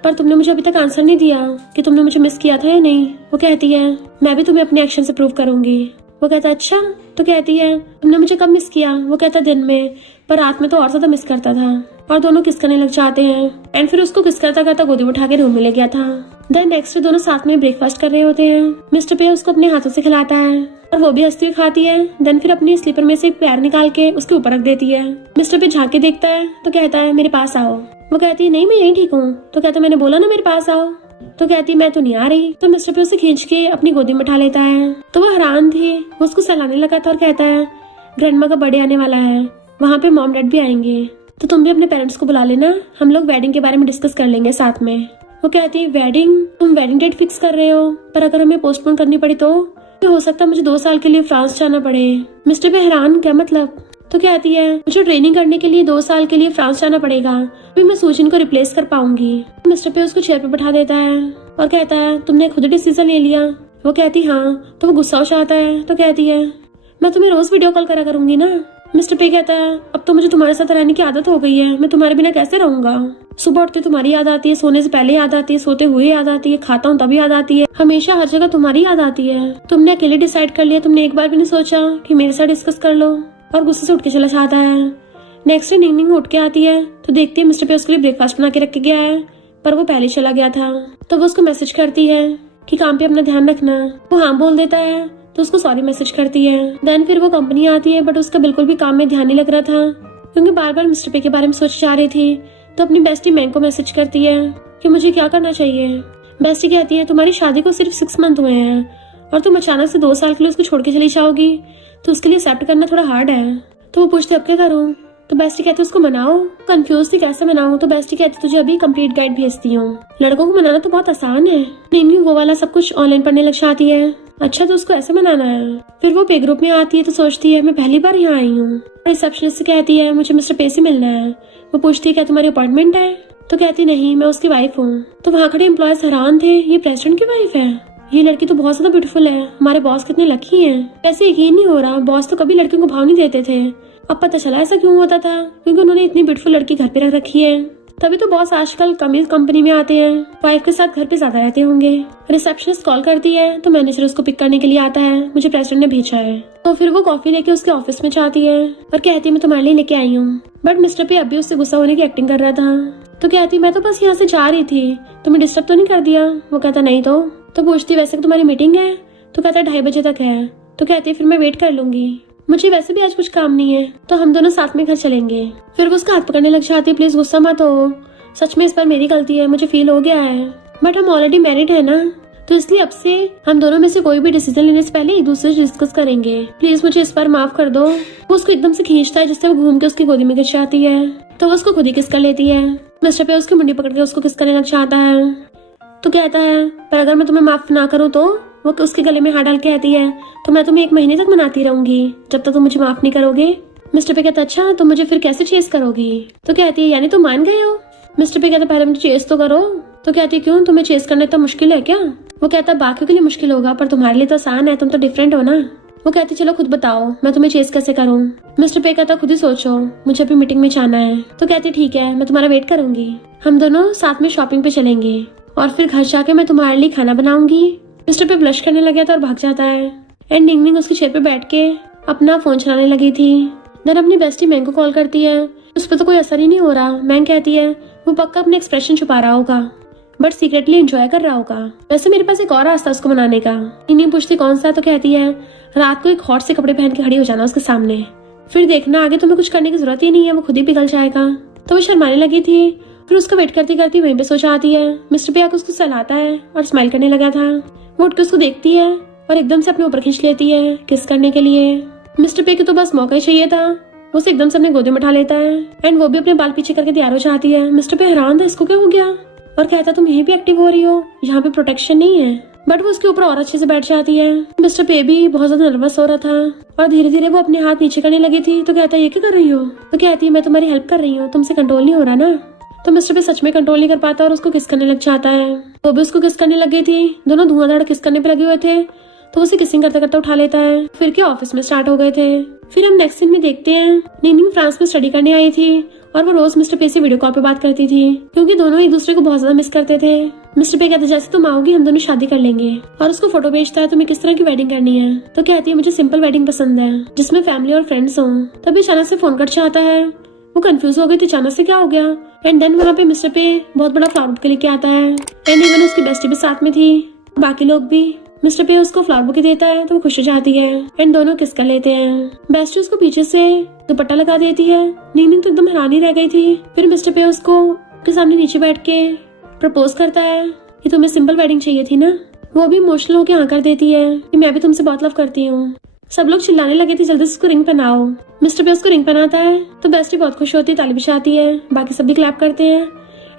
पर तुमने मुझे अभी तक आंसर नहीं दिया कि तुमने मुझे मिस किया था या नहीं। वो कहती है मैं भी तुम्हें अपने एक्शन से प्रूव करूंगी। वो कहता अच्छा। तो कहती है तुमने मुझे कब मिस किया? वो कहता दिन में, पर रात में तो और ज्यादा मिस करता था। और दोनों किस करने लग जाते हैं, एंड फिर उसको किस करता करता गोदी उठा के रूम में ले गया था। देन नेक्स्ट डे दोनों साथ में ब्रेकफास्ट कर रहे होते हैं। मिस्टर पे उसको अपने हाथों से खिलाता है, और वो भी हंसती हुई खाती है। देन फिर अपनी स्लीपर में से एक पैर निकाल के उसके ऊपर रख देती है। मिस्टर पे झांक के देखता है, तो कहता है मेरे पास आओ। वो कहती है नहीं मैं यहीं ठीक हूँ। तो कहता मैंने बोला ना मेरे पास आओ। तो कहती मैं तो नहीं आ रही। तो मिस्टर पे उसे खींच के अपनी गोदी में उठा लेता है। तो वो हैरान थी, वो उसको सहलाने लगा था और कहता है ग्रैंडमा का बर्थडे आने वाला है, वहाँ पे मॉम डैड भी आएंगे, तो तुम भी अपने पेरेंट्स को बुला लेना, हम लोग वेडिंग के बारे में डिस्कस कर लेंगे साथ में। वो कहती है वेडिंग? तुम वेडिंग डेट फिक्स कर रहे हो, पर अगर हमें पोस्टपोन करनी पड़ी तो हो सकता है मुझे 2 साल के लिए फ्रांस जाना पड़े। मिस्टर पे हैरान क्या मतलब? तो कहती है मुझे ट्रेनिंग करने के लिए 2 साल के लिए फ्रांस जाना पड़ेगा, अभी मैं सूजन को रिप्लेस कर पाऊंगी। मिस्टर पे उसको चेयर पे बैठा देता है और कहता है तुमने खुद डिसीजन ले लिया? वो कहती हाँ। तो वो गुस्सा हो जाता है, तो कहती है मैं तुम्हें रोज वीडियो कॉल करा करूंगी ना। मिस्टर पे कहता है अब तो मुझे तुम्हारे साथ रहने की आदत हो गई है, मैं तुम्हारे बिना कैसे रहूंगा? सुबह उठते तुम्हारी याद आती है, सोने से पहले याद आती है, सोते हुए याद आती है, खाता हूँ तभी याद आती है, हमेशा हर जगह तुम्हारी याद आती है। तुमने अकेले डिसाइड कर लिया, तुमने एक बार भी नहीं सोचा कि मेरे साथ डिस्कस कर लो, और गुस्से से उठ के चला जाता है। नेक्स्ट डे निंग उठ के आती है तो देखती है मिस्टर पे उसके लिए ब्रेकफास्ट बना के रख के गया है, पर वो पहले चला गया था। तो वो उसको मैसेज करती है कि काम पे अपना ध्यान रखना। वो हाँ बोल देता है तो उसको सॉरी मैसेज करती है। देन फिर वो कंपनी आती है, बट उसका बिल्कुल भी काम में ध्यान नहीं लग रहा था, क्योंकि बार बार मिस्टर पे के बारे में सोच जा रही थी। तो अपनी बेस्टी मैंग को मैसेज करती है कि मुझे क्या करना चाहिए। बेस्टी कहती है तुम्हारी शादी को सिर्फ 6 मंथ हुए हैं और तुम अचानक से 2 साल के लिए उसको छोड़ के चली जाओगी, तो उसके लिए एक्सेप्ट करना थोड़ा हार्ड है। तो वो पूछते अब क्या करूँ? तो बेस्टी कहती उसको मनाओ। कंफ्यूज थी कैसे मनाऊं? तो बेस्टी कहती तुझे अभी कंप्लीट गाइड भेजती हूँ, लड़कों को मनाना तो बहुत आसान है। निंग वो वाला सब कुछ ऑनलाइन पढ़ने लग जाती है। अच्छा तो उसको ऐसे मनाना है। फिर वो पे ग्रुप में आती है तो सोचती है मैं पहली बार यहाँ आई हूँ। रिसेप्शनिस्ट से कहती है मुझे मिस्टर पे से मिलना है। वो पूछती है क्या तुम्हारी अपॉइंटमेंट है, तो कहती नहीं मैं उसकी वाइफ हूँ। तो वहाँ खड़े एम्प्लॉयज हैरान थे, ये प्रेसिडेंट की वाइफ है, ये लड़की तो बहुत ज्यादा ब्यूटीफुल है, हमारे बॉस कितने लकी हैं। ऐसे यकीन नहीं हो रहा, बॉस तो कभी लड़कियों को भाव नहीं देते थे। अब पता चला ऐसा क्यों होता था, क्योंकि उन्होंने इतनी ब्यूटीफुल लड़की घर पे रख रखी है। तभी तो बॉस आजकल कम कंपनी में आते हैं, वाइफ के साथ घर पे ज्यादा रहते होंगे। रिसेप्शनिस्ट कॉल करती है तो मैनेजर उसको पिक करने के लिए आता है, मुझे प्रेसिडेंट ने भेजा है। तो फिर वो कॉफी लेके उसके ऑफिस में जाती है और कहती है मैं तुम्हारे लिए लेके आई हूँ। बट मिस्टर पे अभी उससे गुस्सा होने की एक्टिंग कर रहा था। तो कहती मैं तो बस यहाँ से जा रही थी, तुम्हें डिस्टर्ब तो नहीं कर दिया। वो कहता नहीं तो पूछती वैसे तुम्हारी मीटिंग है, तो कहता 2:30 बजे तक है। तो कहती फिर मैं वेट कर लूंगी, मुझे वैसे भी आज कुछ काम नहीं है, तो हम दोनों साथ में घर चलेंगे। फिर वो उसका हाथ पकड़ने लग जाती है, प्लीज गुस्सा मत हो, सच में इस बार मेरी गलती है, मुझे फील हो गया है, बट हम ऑलरेडी मैरिड है ना, तो इसलिए अब से हम दोनों में से कोई भी डिसीजन लेने से पहले एक दूसरे से डिस्कस करेंगे, प्लीज मुझे इस बार माफ कर दो। वो उसको एकदम से खींचता है जिससे वो घूम के उसकी गोदी में गिर जाती है, तो वो उसको खुद ही किस कर लेती है। मिस्टर पे उसकी मुंडी पकड़ के उसको किस करने लग जाता है। तो कहता है पर अगर मैं तुम्हें माफ ना करूँ तो। वो उसके गले में हाथ डाल के कहती है तो मैं तुम्हें 1 महीने तक मनाती रहूंगी जब तक तुम मुझे माफ नहीं करोगे। मिस्टर पे कहता अच्छा तो मुझे फिर कैसे चेस करोगी। तो कहती है यानी तुम मान गए हो। मिस्टर पे कहता पहले मुझे चेस तो करो। तो कहती क्यों, तुम्हें चेस करना इतना मुश्किल है क्या। वो कहता बाकियों के लिए मुश्किल होगा पर तुम्हारे लिए तो आसान है, तुम तो डिफरेंट हो ना। वो कहती चलो खुद बताओ मैं तुम्हें चेस कैसे करूँ। मिस्टर पे कहता खुद ही सोचो, मुझे अभी मीटिंग में जाना है। तो कहती ठीक है मैं तुम्हारा वेट करूंगी, हम दोनों साथ में शॉपिंग पे चलेंगे और फिर घर जाके मैं तुम्हारे लिए खाना बनाऊंगी। मिस्टर पे ब्लश करने लगा था और भाग जाता है। एंड निंगनिंग उसकी चेयर पे बैठ के अपना फोन चलाने लगी थी। देन अपनी बेस्टी मैंग को कॉल करती है, उस पर तो कोई असर ही नहीं हो रहा। मैंग कहती है वो पक्का अपने एक्सप्रेशन छुपा रहा होगा बट सीक्रेटली एंजॉय कर रहा होगा। वैसे मेरे पास एक और रास्ता उसको मनाने का। निंगनिंग पूछती कौन सा। तो कहती है रात को एक हॉट से कपड़े पहन के खड़ी हो जाना उसके सामने, फिर देखना आगे तुम्हें कुछ करने की जरूरत ही नहीं है, वो खुद ही पिघल जाएगा। तो वो शर्माने लगी थी, फिर उसका वेट करती करती वहीं पे सो जाती है। मिस्टर पे आकर उसको सहलाता है और स्माइल करने लगा था। वो उठ के उसको देखती है और एकदम से अपने ऊपर खींच लेती है किस करने के लिए। मिस्टर पे को तो बस मौका ही चाहिए था, वो उसे एकदम से अपने गोदी में उठा लेता है एंड वो भी अपने बाल पीछे करके तैयार हो जाती है। मिस्टर पे हैरान था इसको क्या हो गया और कहता तुम यहीं भी एक्टिव हो रही हो, यहाँ पे प्रोटेक्शन नहीं है। बट वो उसके ऊपर और अच्छे से बैठ जाती है। मिस्टर पे भी बहुत ज्यादा नर्वस हो रहा था और धीरे धीरे वो अपने हाथ नीचे करने लगी थी। तो कहता ये क्या कर रही हो। तो कहती है मैं तुम्हारी हेल्प कर रही हूँ, तुमसे कंट्रोल नहीं हो रहा ना। तो मिस्टर पे सच में कंट्रोल नहीं कर पाता और उसको किस करने लग जाता है। वो भी उसको किस करने लग गई थी, दोनों धुआंधार किस करने पे लगे हुए थे। तो उसे किसिंग करते करते उठा लेता है। फिर के ऑफिस में स्टार्ट हो गए थे। फिर हम नेक्स्ट सीन में देखते हैं निंगनिंग फ्रांस में स्टडी करने आई थी और वो रोज मिस्टर पे से वीडियो कॉल पे बात करती थी क्योंकि दोनों एक दूसरे को बहुत ज्यादा मिस करते थे। मिस्टर पे कहते जैसे तुम आओगी हम दोनों शादी कर लेंगे और उसको फोटो भेजता है तुम्हें किस तरह की वेडिंग करनी है। तो कहती है मुझे सिंपल वेडिंग पसंद है जिसमें फैमिली और फ्रेंड्स हों। तभी अचानक से फोन कट जाता है। वो कंफ्यूज हो गई थी अचानक से क्या हो गया। एंड देन वहाँ पे मिस्टर पे बहुत बड़ा फ्लावर बुके लेके आता है एंड इवन उसकी बेस्टी भी साथ में थी, बाकी लोग भी। मिस्टर पे उसको फ्लावर बुके देता है तो वो खुश हो जाती है एंड दोनों किस कर लेते हैं। बेस्टी उसको पीछे से दुपट्टा लगा देती है। निंगनिंग तो एकदम हैरानी रह गई थी। फिर मिस्टर पे उसको के सामने नीचे बैठ के प्रपोज करता है कि तुम्हें सिंपल वेडिंग चाहिए थी ना। वो भी इमोशनल होकर हाँ कर देती है कि मैं भी तुमसे बहुत लव करती हूँ। सब लोग चिल्लाने लगे थे जल्दी से उसको रिंग पहनाओ। मिस्टर पे उसको रिंग पहनाता है तो बेस्टी बहुत खुश होती है, ताली बजाती है, बाकी सब भी क्लैप करते हैं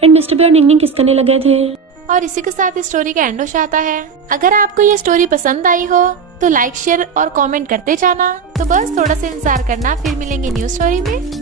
एंड मिस्टर पे और निंगनिंग किस करने लगे थे। और इसी के साथ इस स्टोरी का एंड हो जाता है। अगर आपको ये स्टोरी पसंद आई हो तो लाइक शेयर और कमेंट करते जाना। तो बस थोड़ा सा इंतजार करना, फिर मिलेंगे न्यू स्टोरी में।